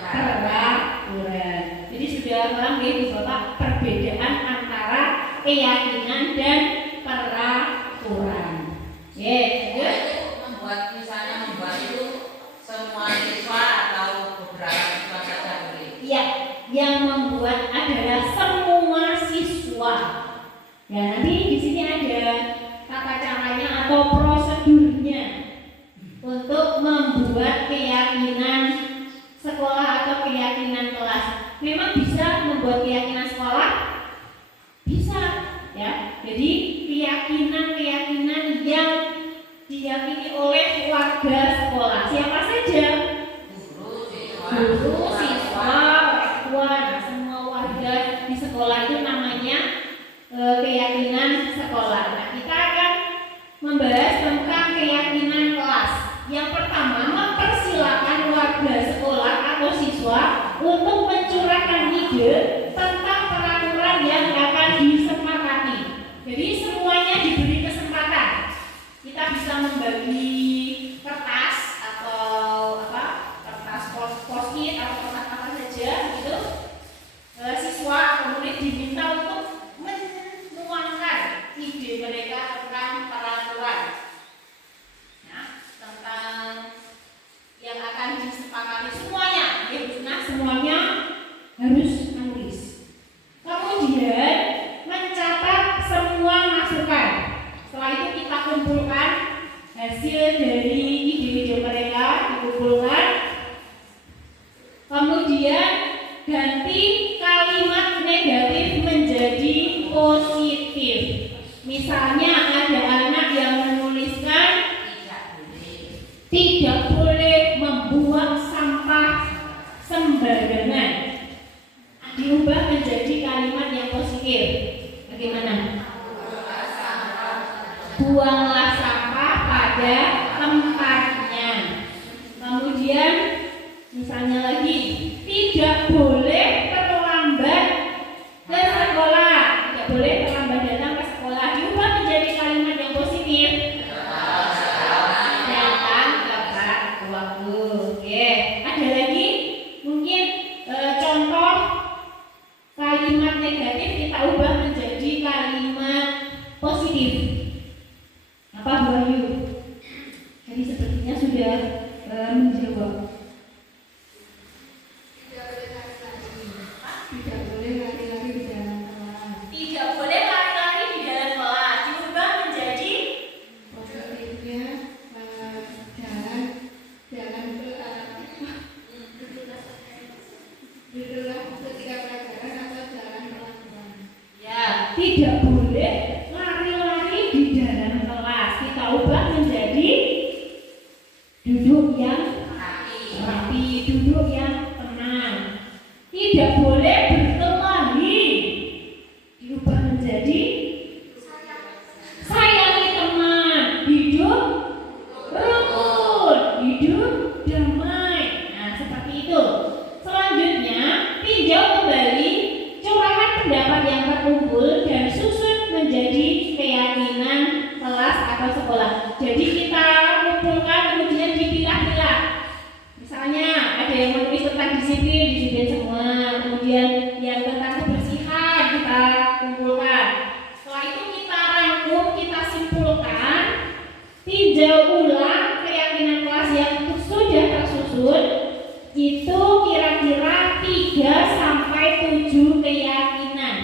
peraturan. Jadi sudah paham ya Bu Bapak perbedaan antara keyakinan dan peraturan. Itu membuat misalnya membuat itu semua siswa atau beberapa siswa saja boleh. Iya, yang membuat adalah semua siswa. Ya, nanti di sini ada tata caranya atau prosedurnya untuk membuat keyakinan sekolah atau keyakinan kelas. Memang bisa membuat keyakinan sekolah? Bisa, ya. Jadi keyakinan-keyakinan yang diyakini oleh warga sekolah. Siapa saja? Guru, siswa, orang tua, nah, semua warga di sekolah itu namanya keyakinan sekolah. Nah, kita akan membahas tentang keyakinan kelas. Yang pertama, mempersilakan warga sekolah atau siswa untuk mencurahkan ide tentang peraturan yang akan disepakati. Jadi semuanya diberi kesempatan. Kita bisa membagi kertas atau kertas post-it atau kertas apa saja gitu. Siswa atau murid diminta untuk menuangkan ide mereka tentang peraturan, ya, tentang yang akan disepakati semuanya. Ya, nah, semuanya harus menulis. Kemudian mencatat semua masukan. Setelah itu kita kumpulkan hasil dari ide-ide mereka, dikumpulkan. Kemudian ganti kalimat negatif menjadi positif. Misalnya ada anak yang menuliskan tidak boleh membuang sampah sembarangan. Diubah menjadi kalimat yang positif. Bagaimana? Buanglah sampah pada tempatnya. Kemudian misalnya lagi, tidak boleh terlambat ke sekolah. Tidak boleh terlambat datang ke sekolah. Diubah menjadi kalimat yang positif. Datang tepat waktu. Oke. Ada lagi mungkin contoh kalimat negatif kita ubah menjadi kalimat positif. Apa Bu Ayu? Jadi sepertinya sudah menjawab. Tidak boleh lari-lari di dalam kelas. Tidak boleh lari-lari di dalam kelas. Diubah menjadi Positifnya jalan ke duduklah ketika pelajaran atau jalan pelan-pelan. ya, tidak boleh lari-lari di dalam kelas. Kita ubah menjadi duduk yang rapi, duduk yang tenang. Tidak boleh berkelahi. Diubah menjadi sayangi teman, hidup rukun, hidup damai. Nah, seperti itu. Selanjutnya, tinjau kembali curahan pendapat yang terkumpul dan susun menjadi keyakinan kelas atau sekolah. Jadi kita kumpulkan kemudian dipilah-pilah. Misalnya ada yang menulis tentang disiplin semua. Kemudian yang tentang kebersihan kita kumpulkan. Setelah itu kita rangkum, kita simpulkan, tinjau ulang keyakinan kelas yang sudah tersusun. Itu kira-kira 3 sampai 7 keyakinan.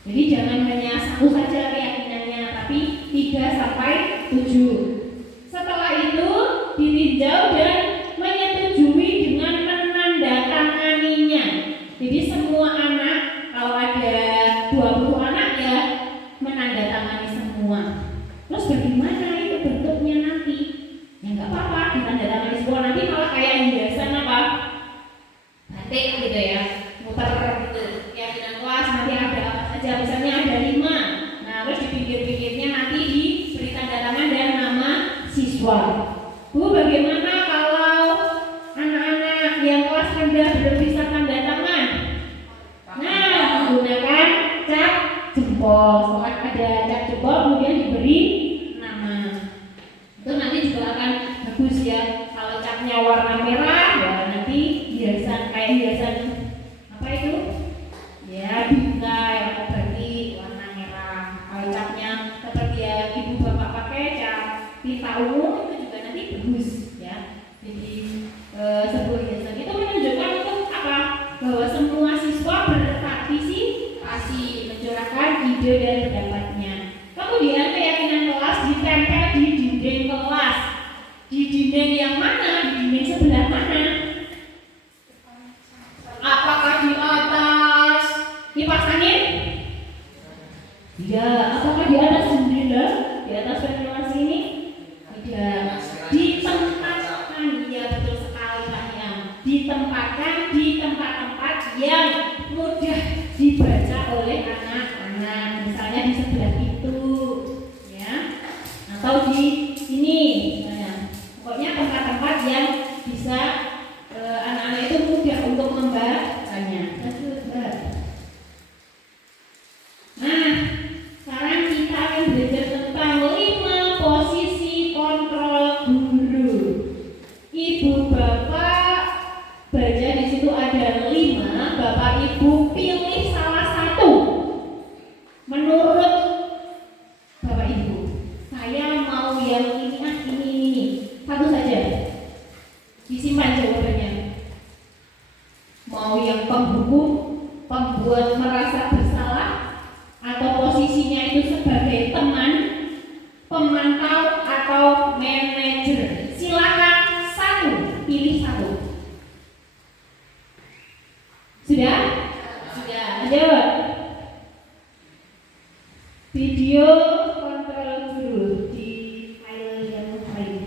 Jadi jangan hanya satu saja keyakinannya, tapi 3 sampai 7. Setelah itu ditinjau dan menyetujui dengan menandatanganinya. Jadi semua anak, kalau ada 20 anak ya menandatangani semua. Terus bagaimana itu bentuknya nanti? Ya nggak apa-apa, ditandatangani semua. Nanti malah kayak hiasan apa? Batik gitu ya, muter gitu. Keyakinan kelas nanti ada apa saja, misalnya ada 5. Nah terus di pinggir-pinggirnya nanti diberi tanda tangan dan nama siswa. Bu, bagaimana kalau anak-anak yang kelas rendah belum bisa tanda tangan? Nah, menggunakan cap jempol ada cat jempol kemudian diberi nama. Itu nanti juga akan bagus ya. Kalau catnya warna merah, ya nanti hiasan kayak hiasan apa itu? Ya bingkai atau berarti warna merah. Kalau catnya seperti ya ibu bapak pakai cat tinta ungu itu juga nanti bagus ya. Jadi sebuah hiasan itu menunjukkan untuk apa? Bahwa semua siswa berpartisipasi mencurahkan ide dan pendapatnya. Kemudian keyakinan kelas ditempel di dinding kelas. Di dinding yang mana? Di dinding sebelah mana? Apakah di atas kipas angin? Tidak. Apakah di atas jendela? Di atas ventilasi ini? Tidak. Ditempatkan, iya betul sekali Pak Yang. Ditempatkan di tempat-tempat yang mudah dibaca oleh anak-anak. Misalnya di sebelah itu, ya, atau di sini, misalnya. Pokoknya tempat-tempat yang bisa anak-anak itu mudah untuk membacanya. Nah, sekarang kita akan belajar tentang 5 posisi kontrol guru. Ibu bapak baca di situ ada 5. Bapak ibu pilih salah satu. Menurut bapak ibu, saya mau yang ini. Satu saja. Disimpan jawabannya. Mau yang penghukum, pembuat merasa bersalah, atau posisinya itu sebagai teman, pemantau, atau manajer. Silakan satu, pilih satu. Sudah? Sudah. Jawab. Video kontrol guru di file yang lain.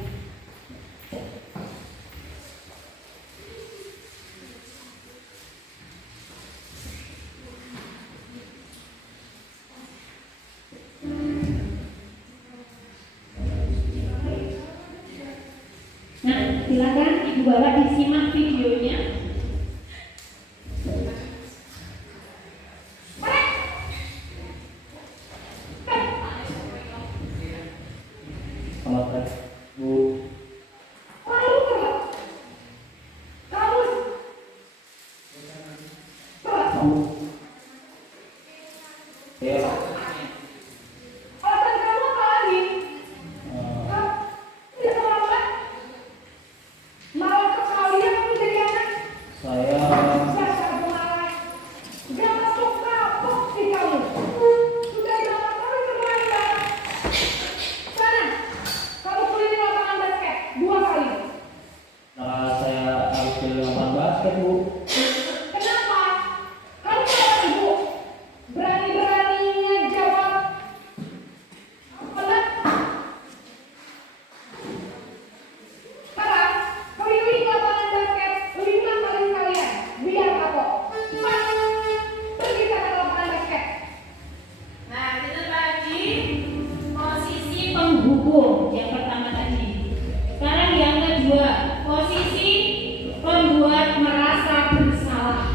Nah, silakan ibu bapak disimak videonya. Selamat pagi, Bu. Kamu. Ya. Saya harus pilih lapangan basket, Bu. Nah, kita tadi posisi penghukum yang pertama tadi. Sekarang yang kedua, posisi pembuat merasa bersalah.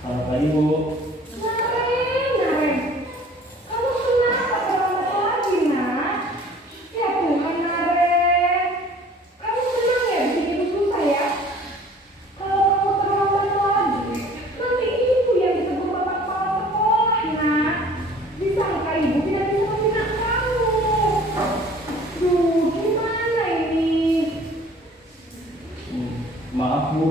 Selamat pagi, Bu. Maaf, Bu.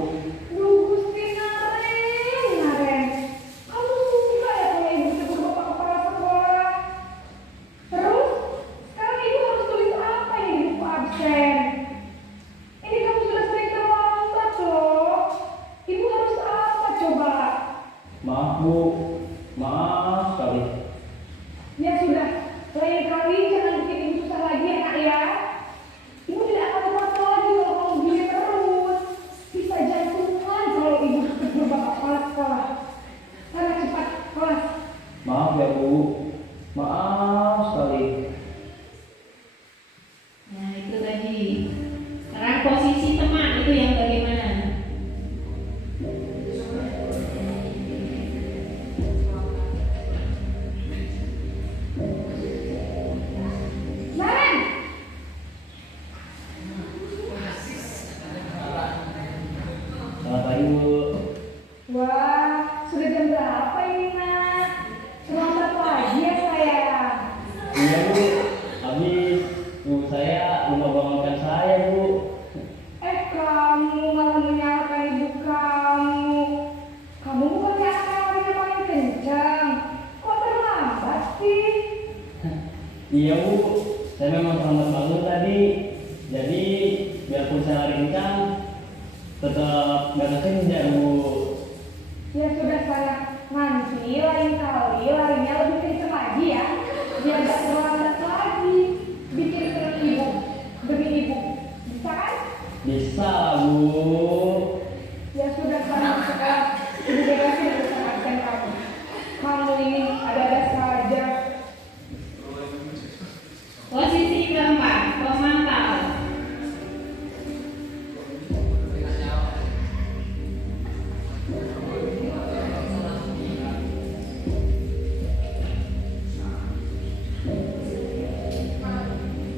Maaf, Bu. Maaf sekali. Ya sudah, lain kali jangan bikin ibu susah lagi ya Kak ya. Ibu tidak akan kuat lagi kalau kamu begini terus. Bisa jatuh Bu. Wah, sudah jam berapa ini, Nak? Selamat pagi ya, sayang. Iya Bu, habis ibu saya lupa bangunkan saya Bu. Kamu malah menyalahkan ibu kamu. Kamu bukannya anak yang larinya paling kencang. Kok terlambat sih? Iya Bu, saya memang terlambat bangun tadi. Jadi biarpun saya lari kencang, tetap gak kekejar Bu. Ya sudah, sayang. Nanti lain kali larinya lebih kencang lagi ya. Biar gak terlambat lagi. Bikin senang ibu demi ibu. Bisa kan? Bisa lah Bu. Ya sudah, sayang. Sekarang ibu beresin urusan absen kamu. Kamu ini ada-ada saja. Posisi keempat, pemantau.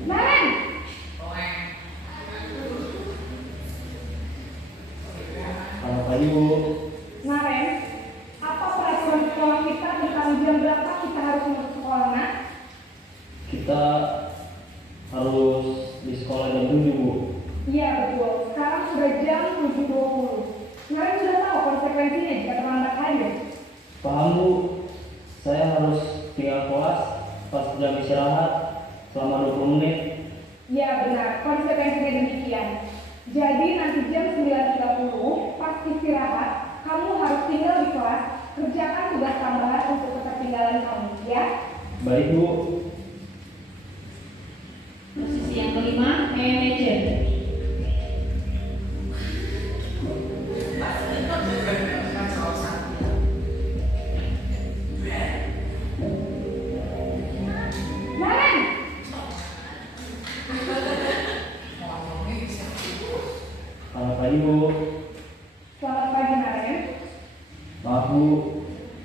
Naren! Selamat pagi Bu. Naren, apa peraturan sekolah kita tentang jam berapa kita harus masuk sekolah, Nak? Kita harus di sekolah jam 7 Bu. Iya betul, sekarang sudah jam 7.20. Naren sudah tahu konsekuensinya jika terlambat hadir. Paham Bu, saya harus tinggal kelas pas jam istirahat selama 20 menit. Iya benar, konsekuensinya demikian. Jadi nanti jam 9.30 pas istirahat, kamu harus tinggal di kelas, kerjakan tugas tambahan untuk ketertinggalan kamu, ya? Baik Bu. Posisi yang kelima, manajer. Naren! Selamat pagi Bu. Selamat pagi, Naren. Maaf Bu,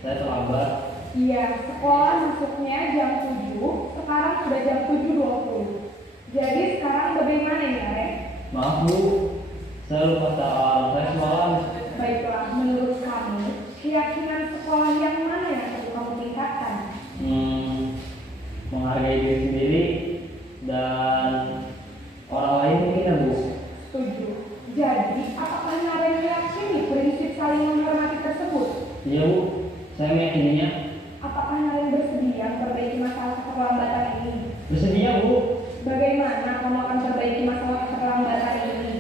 saya terlambat. Iya, sekolah masuknya jam 7, sekarang sudah jam 7.20. Jadi sekarang bagaimana ini, Naren? Maaf Bu, saya lupa start alarm saya semalam. Baiklah, menurut kamu, keyakinan sekolah yang mana yang perlu kamu tingkatkan? Menghargai diri sendiri dan orang lain mungkin ya Bu. Setuju. Jadi, apakah Naren meyakini prinsip saling menghormati tersebut? Iya Bu, saya meyakininya. Apakah Naren bersedia memperbaiki masalah keterlambatan ini? Bersedia Bu. Bagaimana kamu akan perbaiki masalah keterlambatan ini?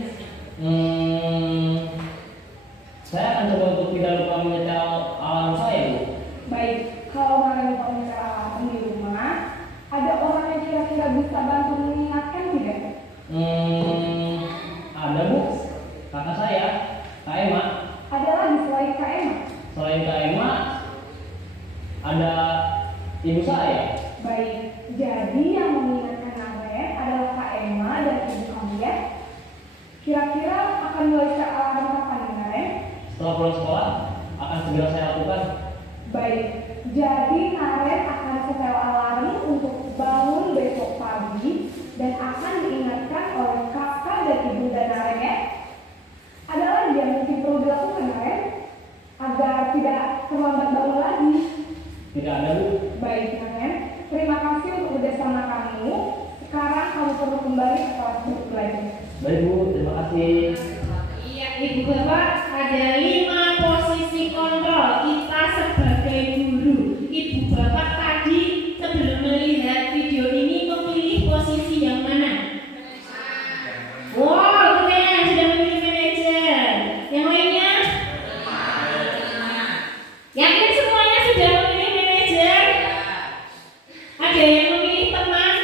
Saya akan coba untuk tidak lupa menyetel alarm saya Bu. Baik, kalau Naren lupa menyetel alarm di rumah, ada orang yang kira-kira bisa bantu mengingatkan tidak? Ada Bu, kakak saya, Kak Emma. Ada lagi selain Kak Emma? Selain Kak Emma, ada ibu saya. Baik, jadi yang mengingatkan Naren adalah Kak Emma dan ibu kamu ya? Kira-kira akan mulai set alarm kapan nih, Naren? Setelah pulang sekolah, akan segera saya lakukan. Baik, jadi Naren akan setel alarm untuk bangun besok pagi dan akan diingatkan oleh kakak dan ibu dan Naren ya? Ada lagi yang mungkin perlu dilakukan, Naren? Agar tidak terlambat bangun lagi. Tidak ada Bu. Baik, Naren. Terima kasih untuk kerjasama kamu. Sekarang kamu perlu kembali ke kelas untuk belajar. Baik Bu, terima kasih. Iya, Ibu Bapak, ada 5 posisi kontrol kita sebagai guru. Ibu Bapak tadi sebelum melihat video ini memilih posisi yang mana? Wow, keren, sudah memilih manajer. Yang lainnya? Yakin semuanya sudah memilih manajer? Ada yang memilih teman?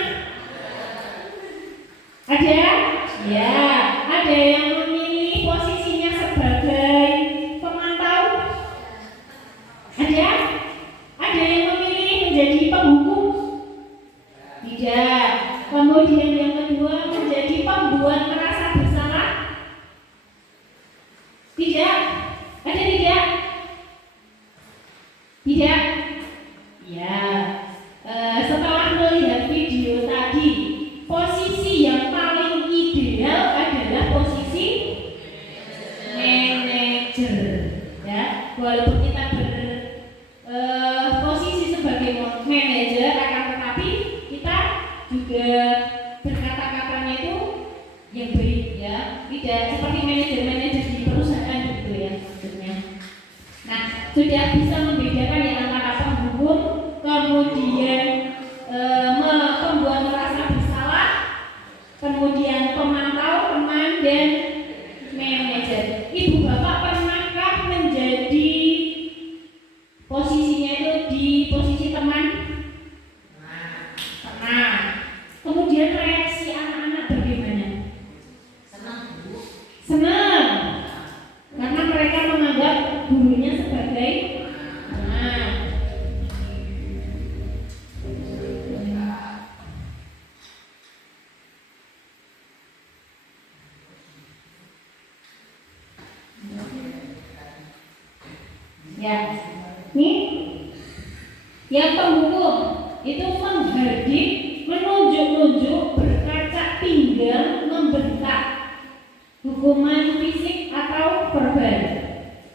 Ada? Ya, ada yang memilih posisinya sebagai pemantau? Ada? Ada yang memilih menjadi penghukum? Tidak. Kemudian yang kedua menjadi pembuat merasa bersalah? Tidak. Ada tidak? Tidak. Ya. Setelah melihat video tadi, posisi yang paling ideal adalah posisi walaupun kita posisi sebagai manajer, akan tetapi kita juga berkata-katanya itu yang baik ya, tidak seperti manajer-manajer di perusahaan gitu ya maksudnya. Nah, sudah bisa membedakan ya antara penghukum, kemudian pembuat merasa bersalah, kemudian pemantau, teman, dan manajer. Ibu bapak pernahkah menjadi posisinya itu di posisi teman? Pernah. Kemudian reaksi anak-anak bagaimana? Senang, karena mereka menganggap gurunya sebagai teman. Ya, nih yang penghukum itu menghardik, menunjuk-nunjuk, berkaca pinggang, membentak, hukuman fisik atau verbal.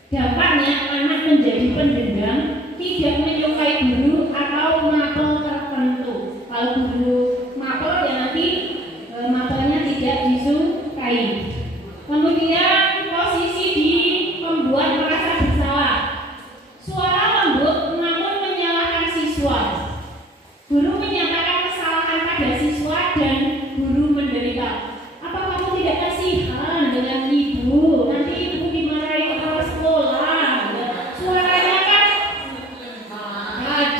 Dampaknya anak menjadi pendendam, tidak menyukai guru atau mapel tertentu. Kalau guru mapel ya nanti mapelnya tidak disukai. Kemudian posisi di pembuat merasa bersalah. Suara lembut namun menyalahkan siswa. Guru menyatakan kesalahan pada siswa dan guru menderita. Apa kamu tidak kasihan dengan ibu? Nanti ibu dimarahi kepala sekolah. Suaranya kan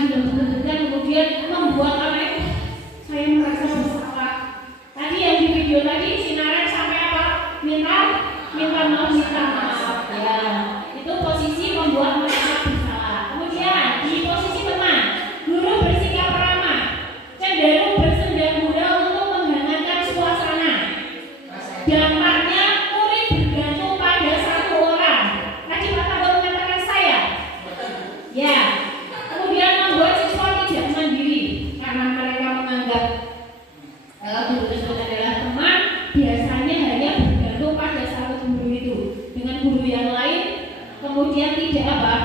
dilembutkan, kemudian membuat anak itu saya merasa bersalah. Tadi yang di video tadi sinaran sampai apa? Minta maaf ya. Itu posisi membuat mereka bersalah. Kemudian di posisi teman, guru bersikap ramah, cenderung bersenda gurau untuk menghangatkan suasana. Dampaknya murid bergantung pada satu orang. Tadi Pak Tabor mengatakan saya. Ya. Kemudian membuat siswa tidak mandiri karena mereka menganggap guru tersebut adalah teman. Biasanya hanya bergantung pada satu guru itu. Dengan guru yang lain kemudian tidak apa?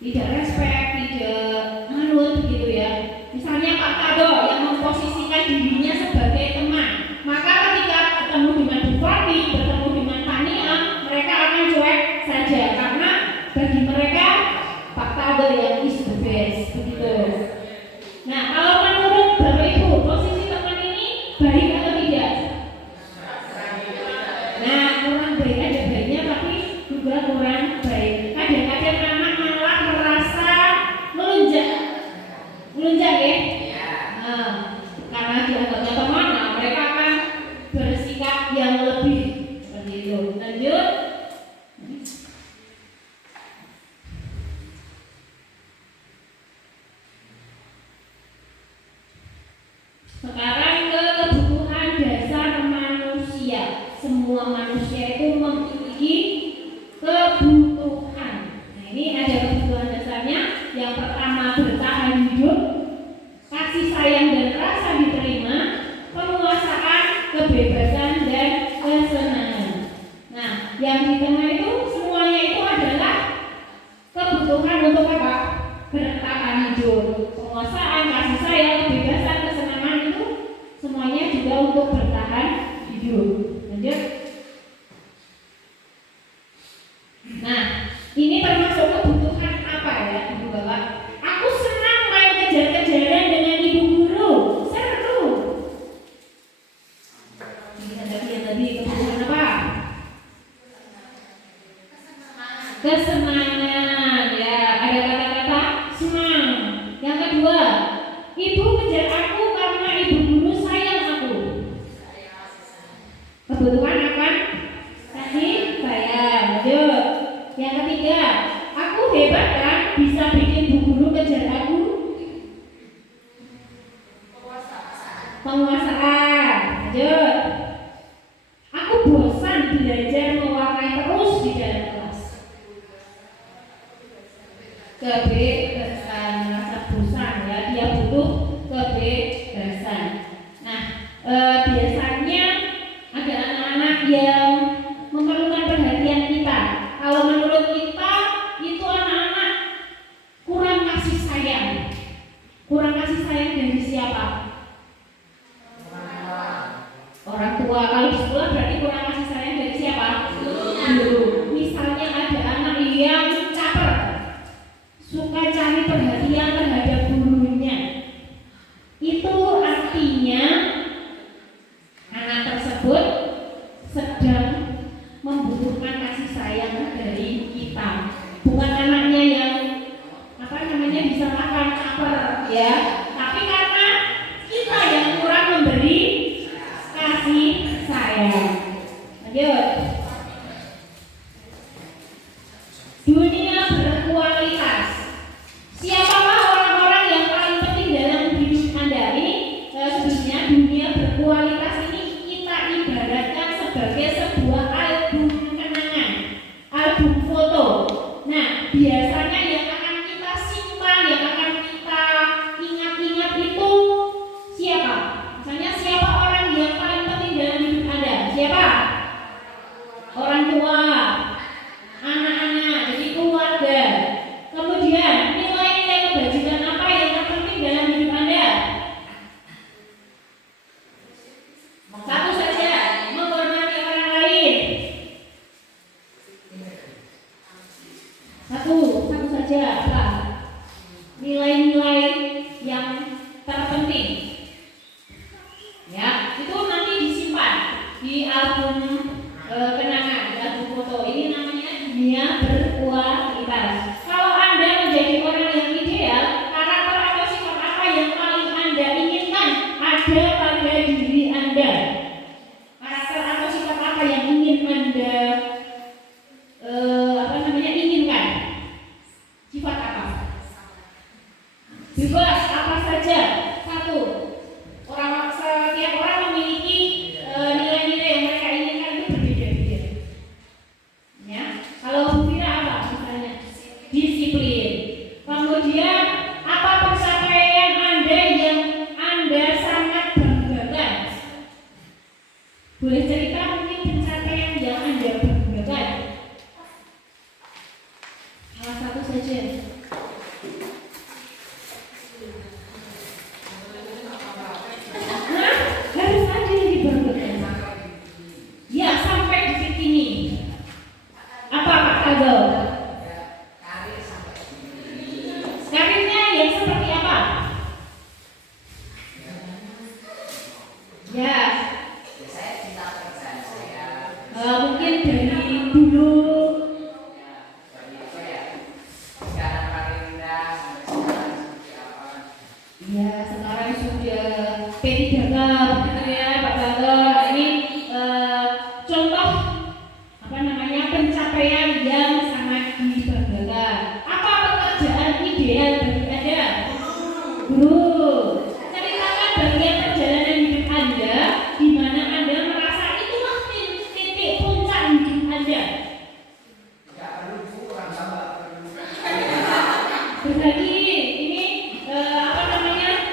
Tidak respect, tidak manut begitu ya. Misalnya Pak Kado yang memposisikan dirinya sebagai teman, maka ketika bertemu dengan Bu Fati, bertemu dengan Tania, mereka akan cuek saja karena bagi mereka Pak Kado yang is the best begitu. Nah, kalau menurut Bapak Ibu, posisi teman ini baik atau tidak? Nah, kurang baik, ada baiknya tapi juga kurang baik. Kadang-kadang anak malah merasa melunjak ya. Nah, karena dianggapnya teman, nah mereka akan bersikap yang lebih seperti itu. Lanjut. Sekarang ke kebutuhan dasar manusia. Semua manusia itu memiliki kebutuhan. Nah, ini ada kebutuhan dasarnya. Yang pertama bertahan hidup, kasih sayang dan rasa diterima, penguasaan, kebebasan dan kesenangan. Nah, yang di tengah itu semuanya itu adalah kebutuhan untuk apa? Bertahan hidup, penguasaan, kasih sayang, kebebasan, kesenangan itu semuanya juga untuk bertahan hidup. Lanjut. Nah, ini termasuk kebutuhan apa ya, Ibu Bapak? Aku senang main kejar-kejaran dengan ibu guru, seru. Ini tadi kebutuhan apa? Kesenangan ya, ada kata-kata senang. Yang kedua, ibu kejar aku karena ibu guru sayang aku. Kebutuhan akan kasih sayang. Lanjut. Yang ketiga, aku hebat kan bisa bikin bu guru kejar aku. Penguasaan. Lanjut. Aku bosan belajar mewarnai terus di dalam kelas. Kebebasan, merasa bosan ya, dia butuh kebebasan. Nah, biasanya ada anak-anak yang memerlukan perhatian kita. Kalau menurut kita sebagai sebuah album kenangan, album foto. Nah, biasanya yang akan kita simpan, yang akan kita ingat-ingat itu siapa? Misalnya siapa orang yang paling penting dalam hidup Anda? Siapa? Orang tua, anak-anak, jadi keluarga. Kemudian nilai-nilai kebajikan apa yang terpenting dalam hidup Anda? Satu saja, menghormati orang lain. Satu saja apa? Nilai-nilai yang terpenting. Ya, itu nanti disimpan di album kenangan, di album foto. Ini namanya dunia berkualitas. Kalau Anda menjadi orang yang ideal, karakter atau sifat apa yang paling Anda inginkan ada pada diri Anda? Karakter atau sifat apa yang ingin Anda inginkan? Sifat apa? Bebas, apa saja. Satu, setiap orang memiliki nilai-nilai yang mereka inginkan itu berbeda-beda. Ya, kalau Bu Fira apa misalnya? Disiplin. Kemudian apa pencapaian Anda yang Anda sangat banggakan? Boleh cerita mungkin pencapaian yang Anda banggakan? Salah satu saja. Nah, harus ada yang dibanggakan. Ya, sampai detik ini. Apa Pak Kagau? Karirnya yang seperti apa? Ya, Saya cinta pekerjaan saya. mungkin dari dulu. Sekarang paling rendah sampai sekarang seperti apa? Ya, sekarang sudah P3K begitu ya Pak Kagau. Nah, ini contoh pencapaian yang sangat dibanggakan. Apa pekerjaan ideal bagi Anda? Guru. Ceritakan bagian perjalanan hidup Anda di mana Anda merasa itulah titik puncak hidup Anda. Tidak perlu Bu, orang sama perlu. Berbagi ini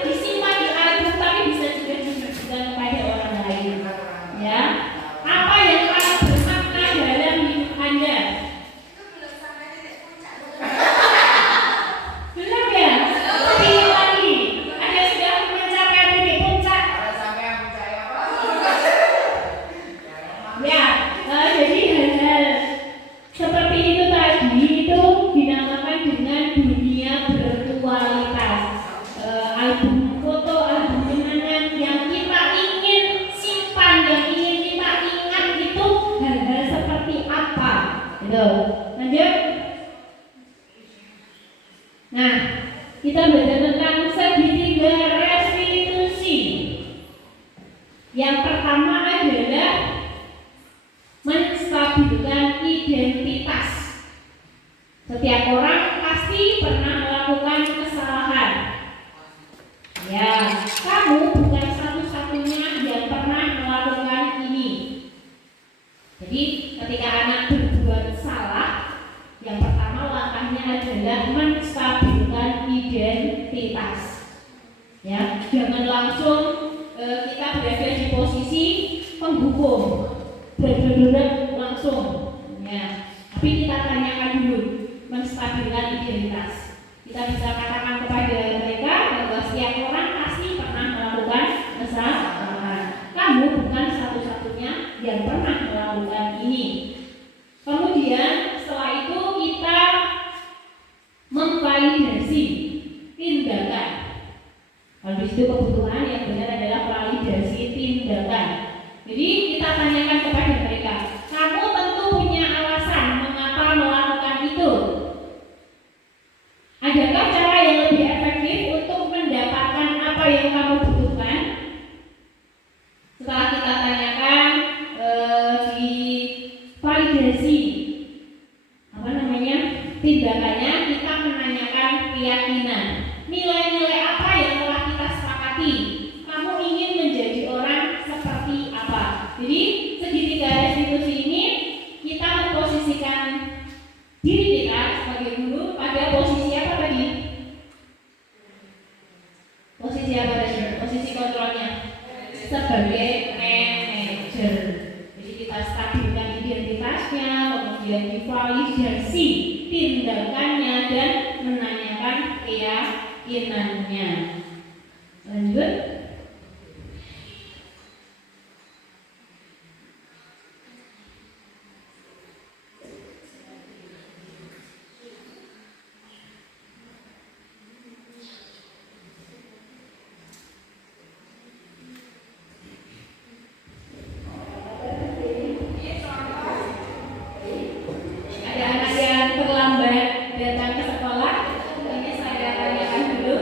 disimpan di album tapi bisa juga dibagikan kepada orang lain. Ya. Apa yang paling bermakna dalam hidup Anda? Belum ya? Pilih lagi. Ada sudah mencapai titik puncak? Kalau sampai yang percaya apa? Ya, jadi hal-hal seperti itu tadi itu dinamakan dengan dunia berkualitas. Album foto, album kenangan yang kita ingin simpan, yang ingin kita ingat itu hal-hal seperti apa? Gitu. Lanjut. Nah, kita belajar tentang segitiga restitusi. Yang pertama adalah menstabilkan identitas. Setiap orang pasti pernah melakukan kesalahan. Ya, kamu bukan satu-satunya yang pernah melakukan ini. Jadi, ketika anak berbuat salah, yang pertama langkahnya adalah menstabilkan identitas. Ya, jangan langsung kita berada di posisi penghukum, benar-benar langsung. Ya, tapi kita tanyakan dulu, menstabilkan identitas. Kita bisa katakan kepada mereka bahwa setiap orang pasti pernah melakukan kesalahan. Kamu bukan satu-satunya yang pernah melakukan ini. Kemudian setelah itu kita memvalidasi tindakan. Habis itu kebutuhan yang benar adalah validasi tindakan. Jadi kita tanyakan kepada mereka, kamu tentu punya alasan mengapa melakukan itu. Adakah cara yang lebih efektif untuk mendapatkan apa yang kamu butuhkan? Setelah kita tanyakan di validasi tindakannya, kita menanyakan keyakinan. Nilai-nilai apa yang telah kita sepakati? Kamu kemudian divalidasi tindakannya dan menanyakan keyakinannya. Lanjut. Ada anak yang terlambat datang ke sekolah, ini saya tanyakan dulu.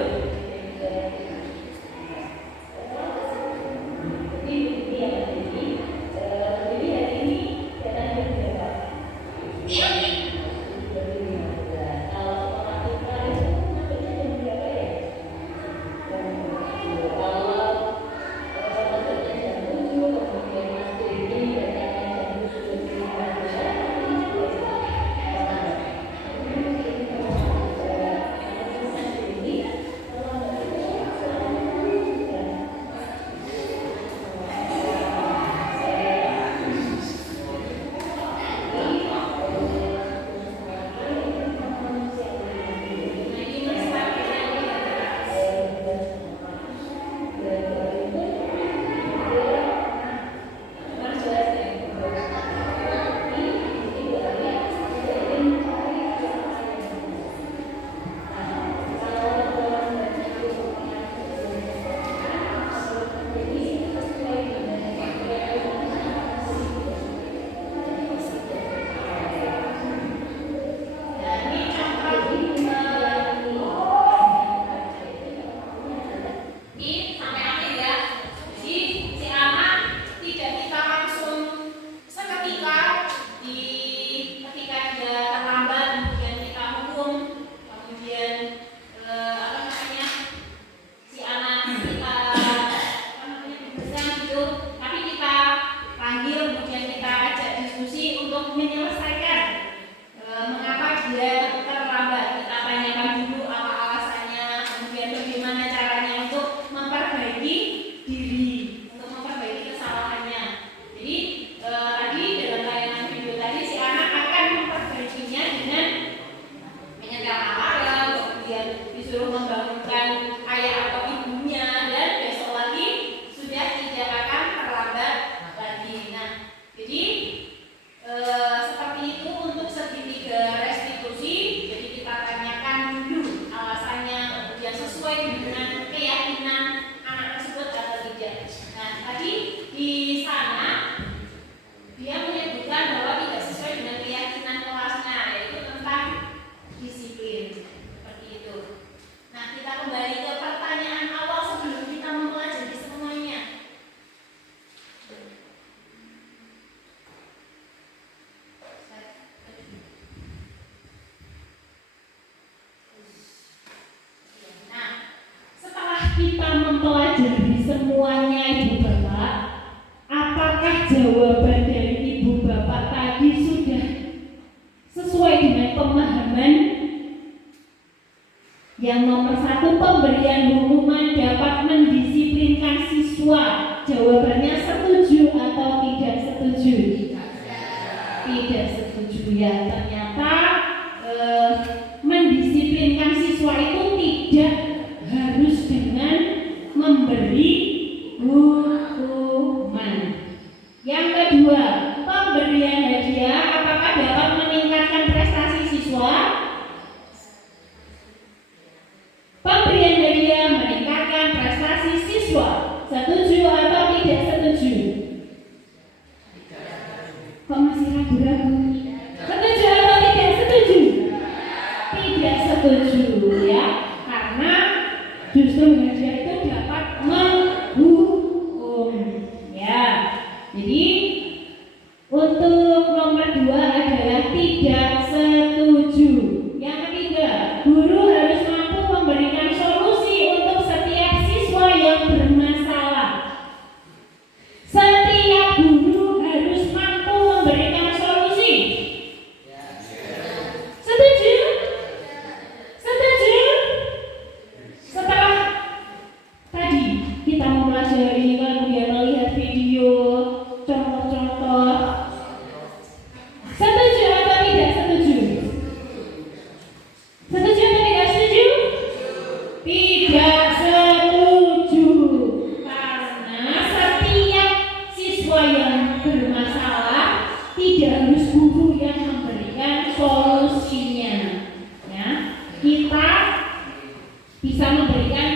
Kita mempelajari semuanya Ibu Bapak, apakah jawaban dari Ibu Bapak tadi sudah sesuai dengan pemahaman? Yang nomor 1, pemberian hukuman dapat mendisiplinkan siswa. Jawabannya setuju atau tidak setuju? Tidak setuju ya. Ternyata mendisiplinkan siswa itu tidak harus dengan memberi hukuman. Yang kedua, pemberian hadiah apakah dapat meningkatkan prestasi siswa? Pemberian hadiah meningkatkan prestasi siswa. Setuju atau tidak setuju? Kok masih ragu-ragu? Setuju atau tidak setuju? Tidak setuju ya, karena justru hadiah itu dapat menghukum ya. Jadi untuk nomor 2 adalah tidak setuju. Yang ketiga, guru harus mampu memberikan solusi untuk setiap siswa yang bermasalah. Setiap guru harus mampu memberikan solusi. Setuju? Setuju? Setelah tidak harus guru yang memberikan solusinya. Ya, kita bisa memberikan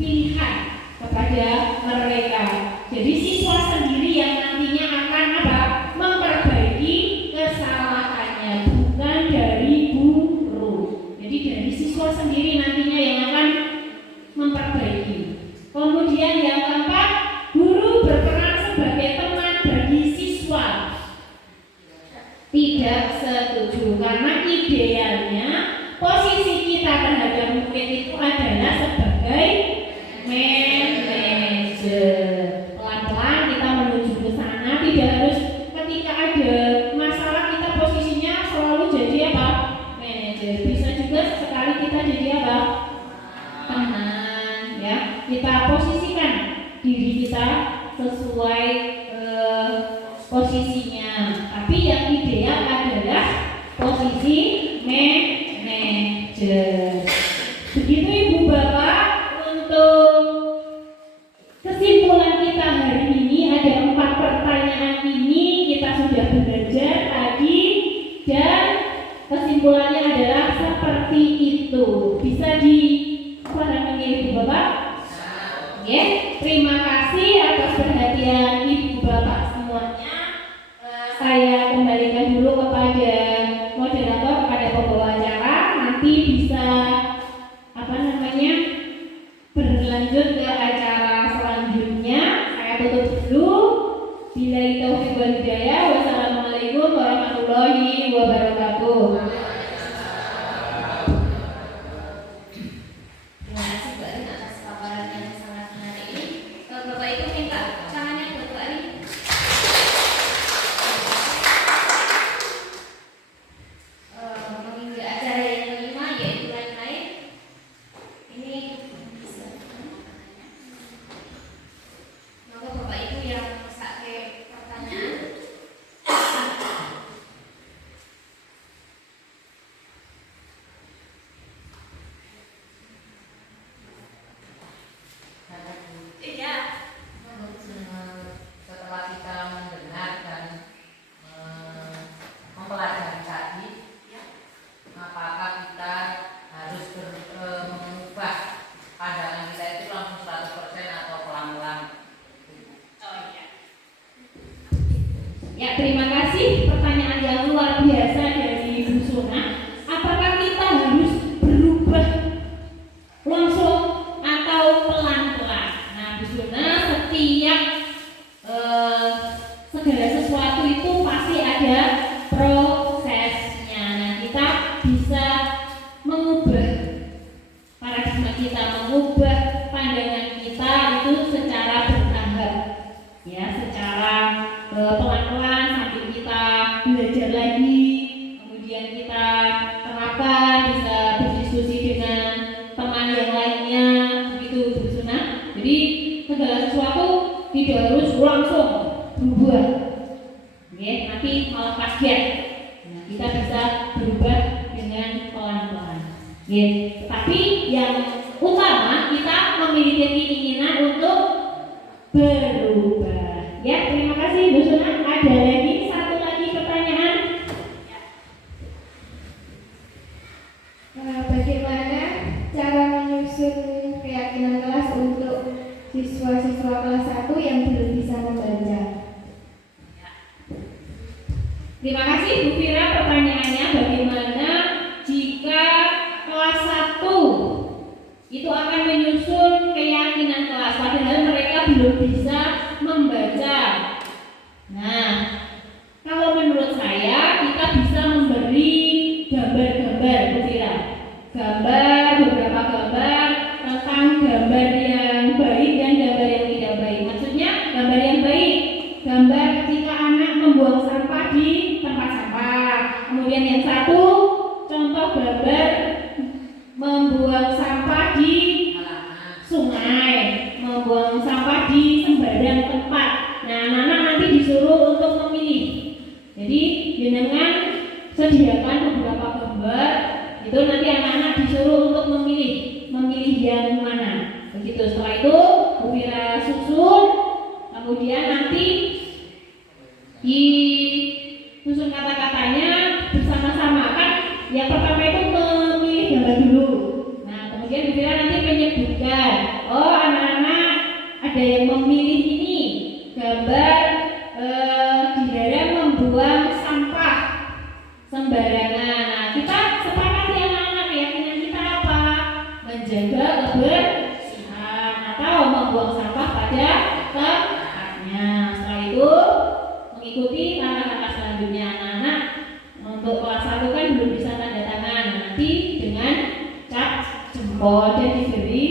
pilihan kepada mereka. Jadi siswa sendiri yang nantinya akan apa? Memperbaiki kesalahannya, bukan dari guru. Jadi dari siswa sendiri nantinya yang akan memperbaiki. Kemudian yang keempat, guru berperan sebagai teman bagi siswa. Tidak setuju, karena idealnya posisi kita terhadap murid itu adalah sebagai manajer. Pelan-pelan kita menuju ke sana, tidak harus ketika ada masalah kita posisinya selalu jadi apa? Manajer. Bisa juga sekali kita jadi apa? Teman, ya. Kita posisikan diri kita sesuai posisinya. Tapi yang ideal adalah posisi manajer. Begitu Ibu Bapak, untuk kesimpulan kita hari ini ada 4 pertanyaan ini kita sudah belajar tadi, dan kesimpulannya adalah seperti itu. Bisa dipahami Ibu Bapak? Ya, terima kasih atas perhatian Ibu Bapak semuanya. Saya kembalikan dulu kepada moderator, kepada pembawa acara, nanti bisa berlanjut ke acara selanjutnya. Saya tutup dulu. Billahi taufiq wal hidayah. Wassalamualaikum warahmatullahi wabarakatuh. Terima kasih Mbak Arin atas paparan yang sangat menarik ini. Bapak Ibu minta tangannya buat Mbak Arin. Menginjak acara yang kelima yaitu lain-lain. Ini maka Bapak Ibu yang pakai pertanyaan. Setelah kita mendengar dan mempelajari tadi, apakah kita harus mengubah pandangan kita itu langsung 100% atau pelan-pelan? Ya, terima kasih. Pertanyaan yang luar biasa dari Ibu Suna. Apakah kita harus berubah langsung atau pelan-pelan? Nah, Bu Suna, setiap segala sesuatu itu pasti ada prosesnya. Nah, kita bisa mengubah paradigma kita, mengubah pandangan kita itu secara bertahap, ya, secara pelan-pelan sambil kita belajar lagi, kemudian kita terapkan, bisa berdiskusi dengan teman yang lainnya, begitu Bu Suna. Jadi segala sesuatu tidak harus langsung berubah, ya, nanti malah kaget. Nah, kita bisa berubah dengan pelan-pelan, ya. Tapi yang utama kita memiliki keinginan untuk berubah. Ya, terima kasih Bu Suna. Ada lagi satu lagi pertanyaan. Bagaimana cara menyusun keyakinan kelas untuk siswa-siswa kelas 1 yang belum bisa membaca? Terima kasih Bu Fira pertanyaannya. Bagaimana jika kelas 1 itu akan menyusun keyakinan kelas padahal mereka belum bisa membaca? Nah, kalau menurut saya kita bisa memberi gambar-gambar, Bu Fira. Beberapa gambar tentang gambar yang baik dan gambar yang tidak baik. Maksudnya gambar yang baik, gambar ketika anak membuang sampah di tempat sampah. Kemudian yang satu, contoh gambar membuang sampah di sungai, membuang sampah di sembarang tempat. Nah, anak-anak nanti disuruh untuk memilih. Jadi dengan sediakan beberapa gambar, itu nanti anak-anak disuruh untuk memilih yang mana. Begitu. Setelah itu Bu Fira susun, kemudian nanti susun kata-katanya bersama-sama kan. Yang pertama itu memilih gambar dulu. Nah, kemudian Bu Fira nanti menyebutkan, oh anak-anak ada yang memilih ini gambar dilarang membuang sampah sembarangan. Nah, kita sepakati anak-anak, keyakinan kita apa? Menjaga kebersihan atau membuang sampah pada tempatnya. Setelah itu mengikuti langkah-langkah selanjutnya. Anak-anak untuk kelas 1 kan belum bisa tanda tangan, nanti dengan cap jempol dan diberi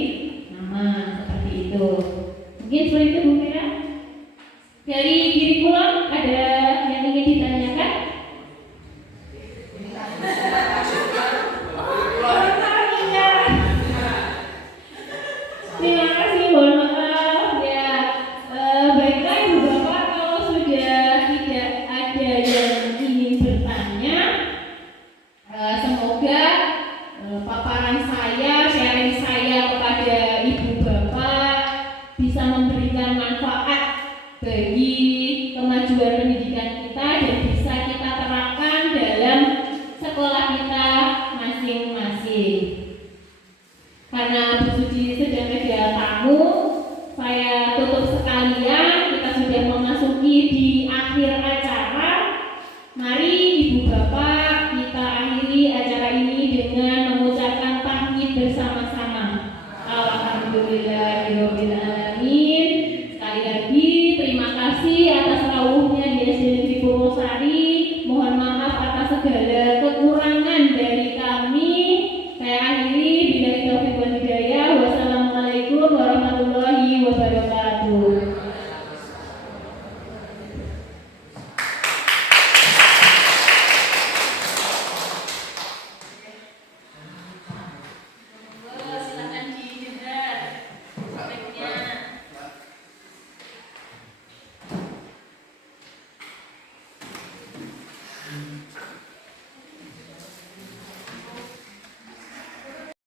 nama seperti itu. Mungkin seperti itu Bu Fira. Dari kurikulum ada yang ingin ditanyakan? Terima kasih, mohon maaf ya. Baiklah Ibu Bapak, kalau sudah tidak ada yang ingin bertanya, semoga paparan saya, sharing saya kepada Ibu Bapak bisa memberikan manfaat bagi kemajuan pendidikan kita dan bisa kita terapkan dalam sekolah kita masing-masing. Karena Bu Suci sedang ada tamu, saya tutup sekalian. Kita sudah memasuki di akhir acara. Mari Ibu Bapak kita akhiri acara ini dengan mengucapkan tahmid bersama-sama. Alhamdulillahirabbil alamin. Sekali lagi terima kasih atas rawuhnya di SD Negeri Purwosari. Mohon maaf atas segala kekurangan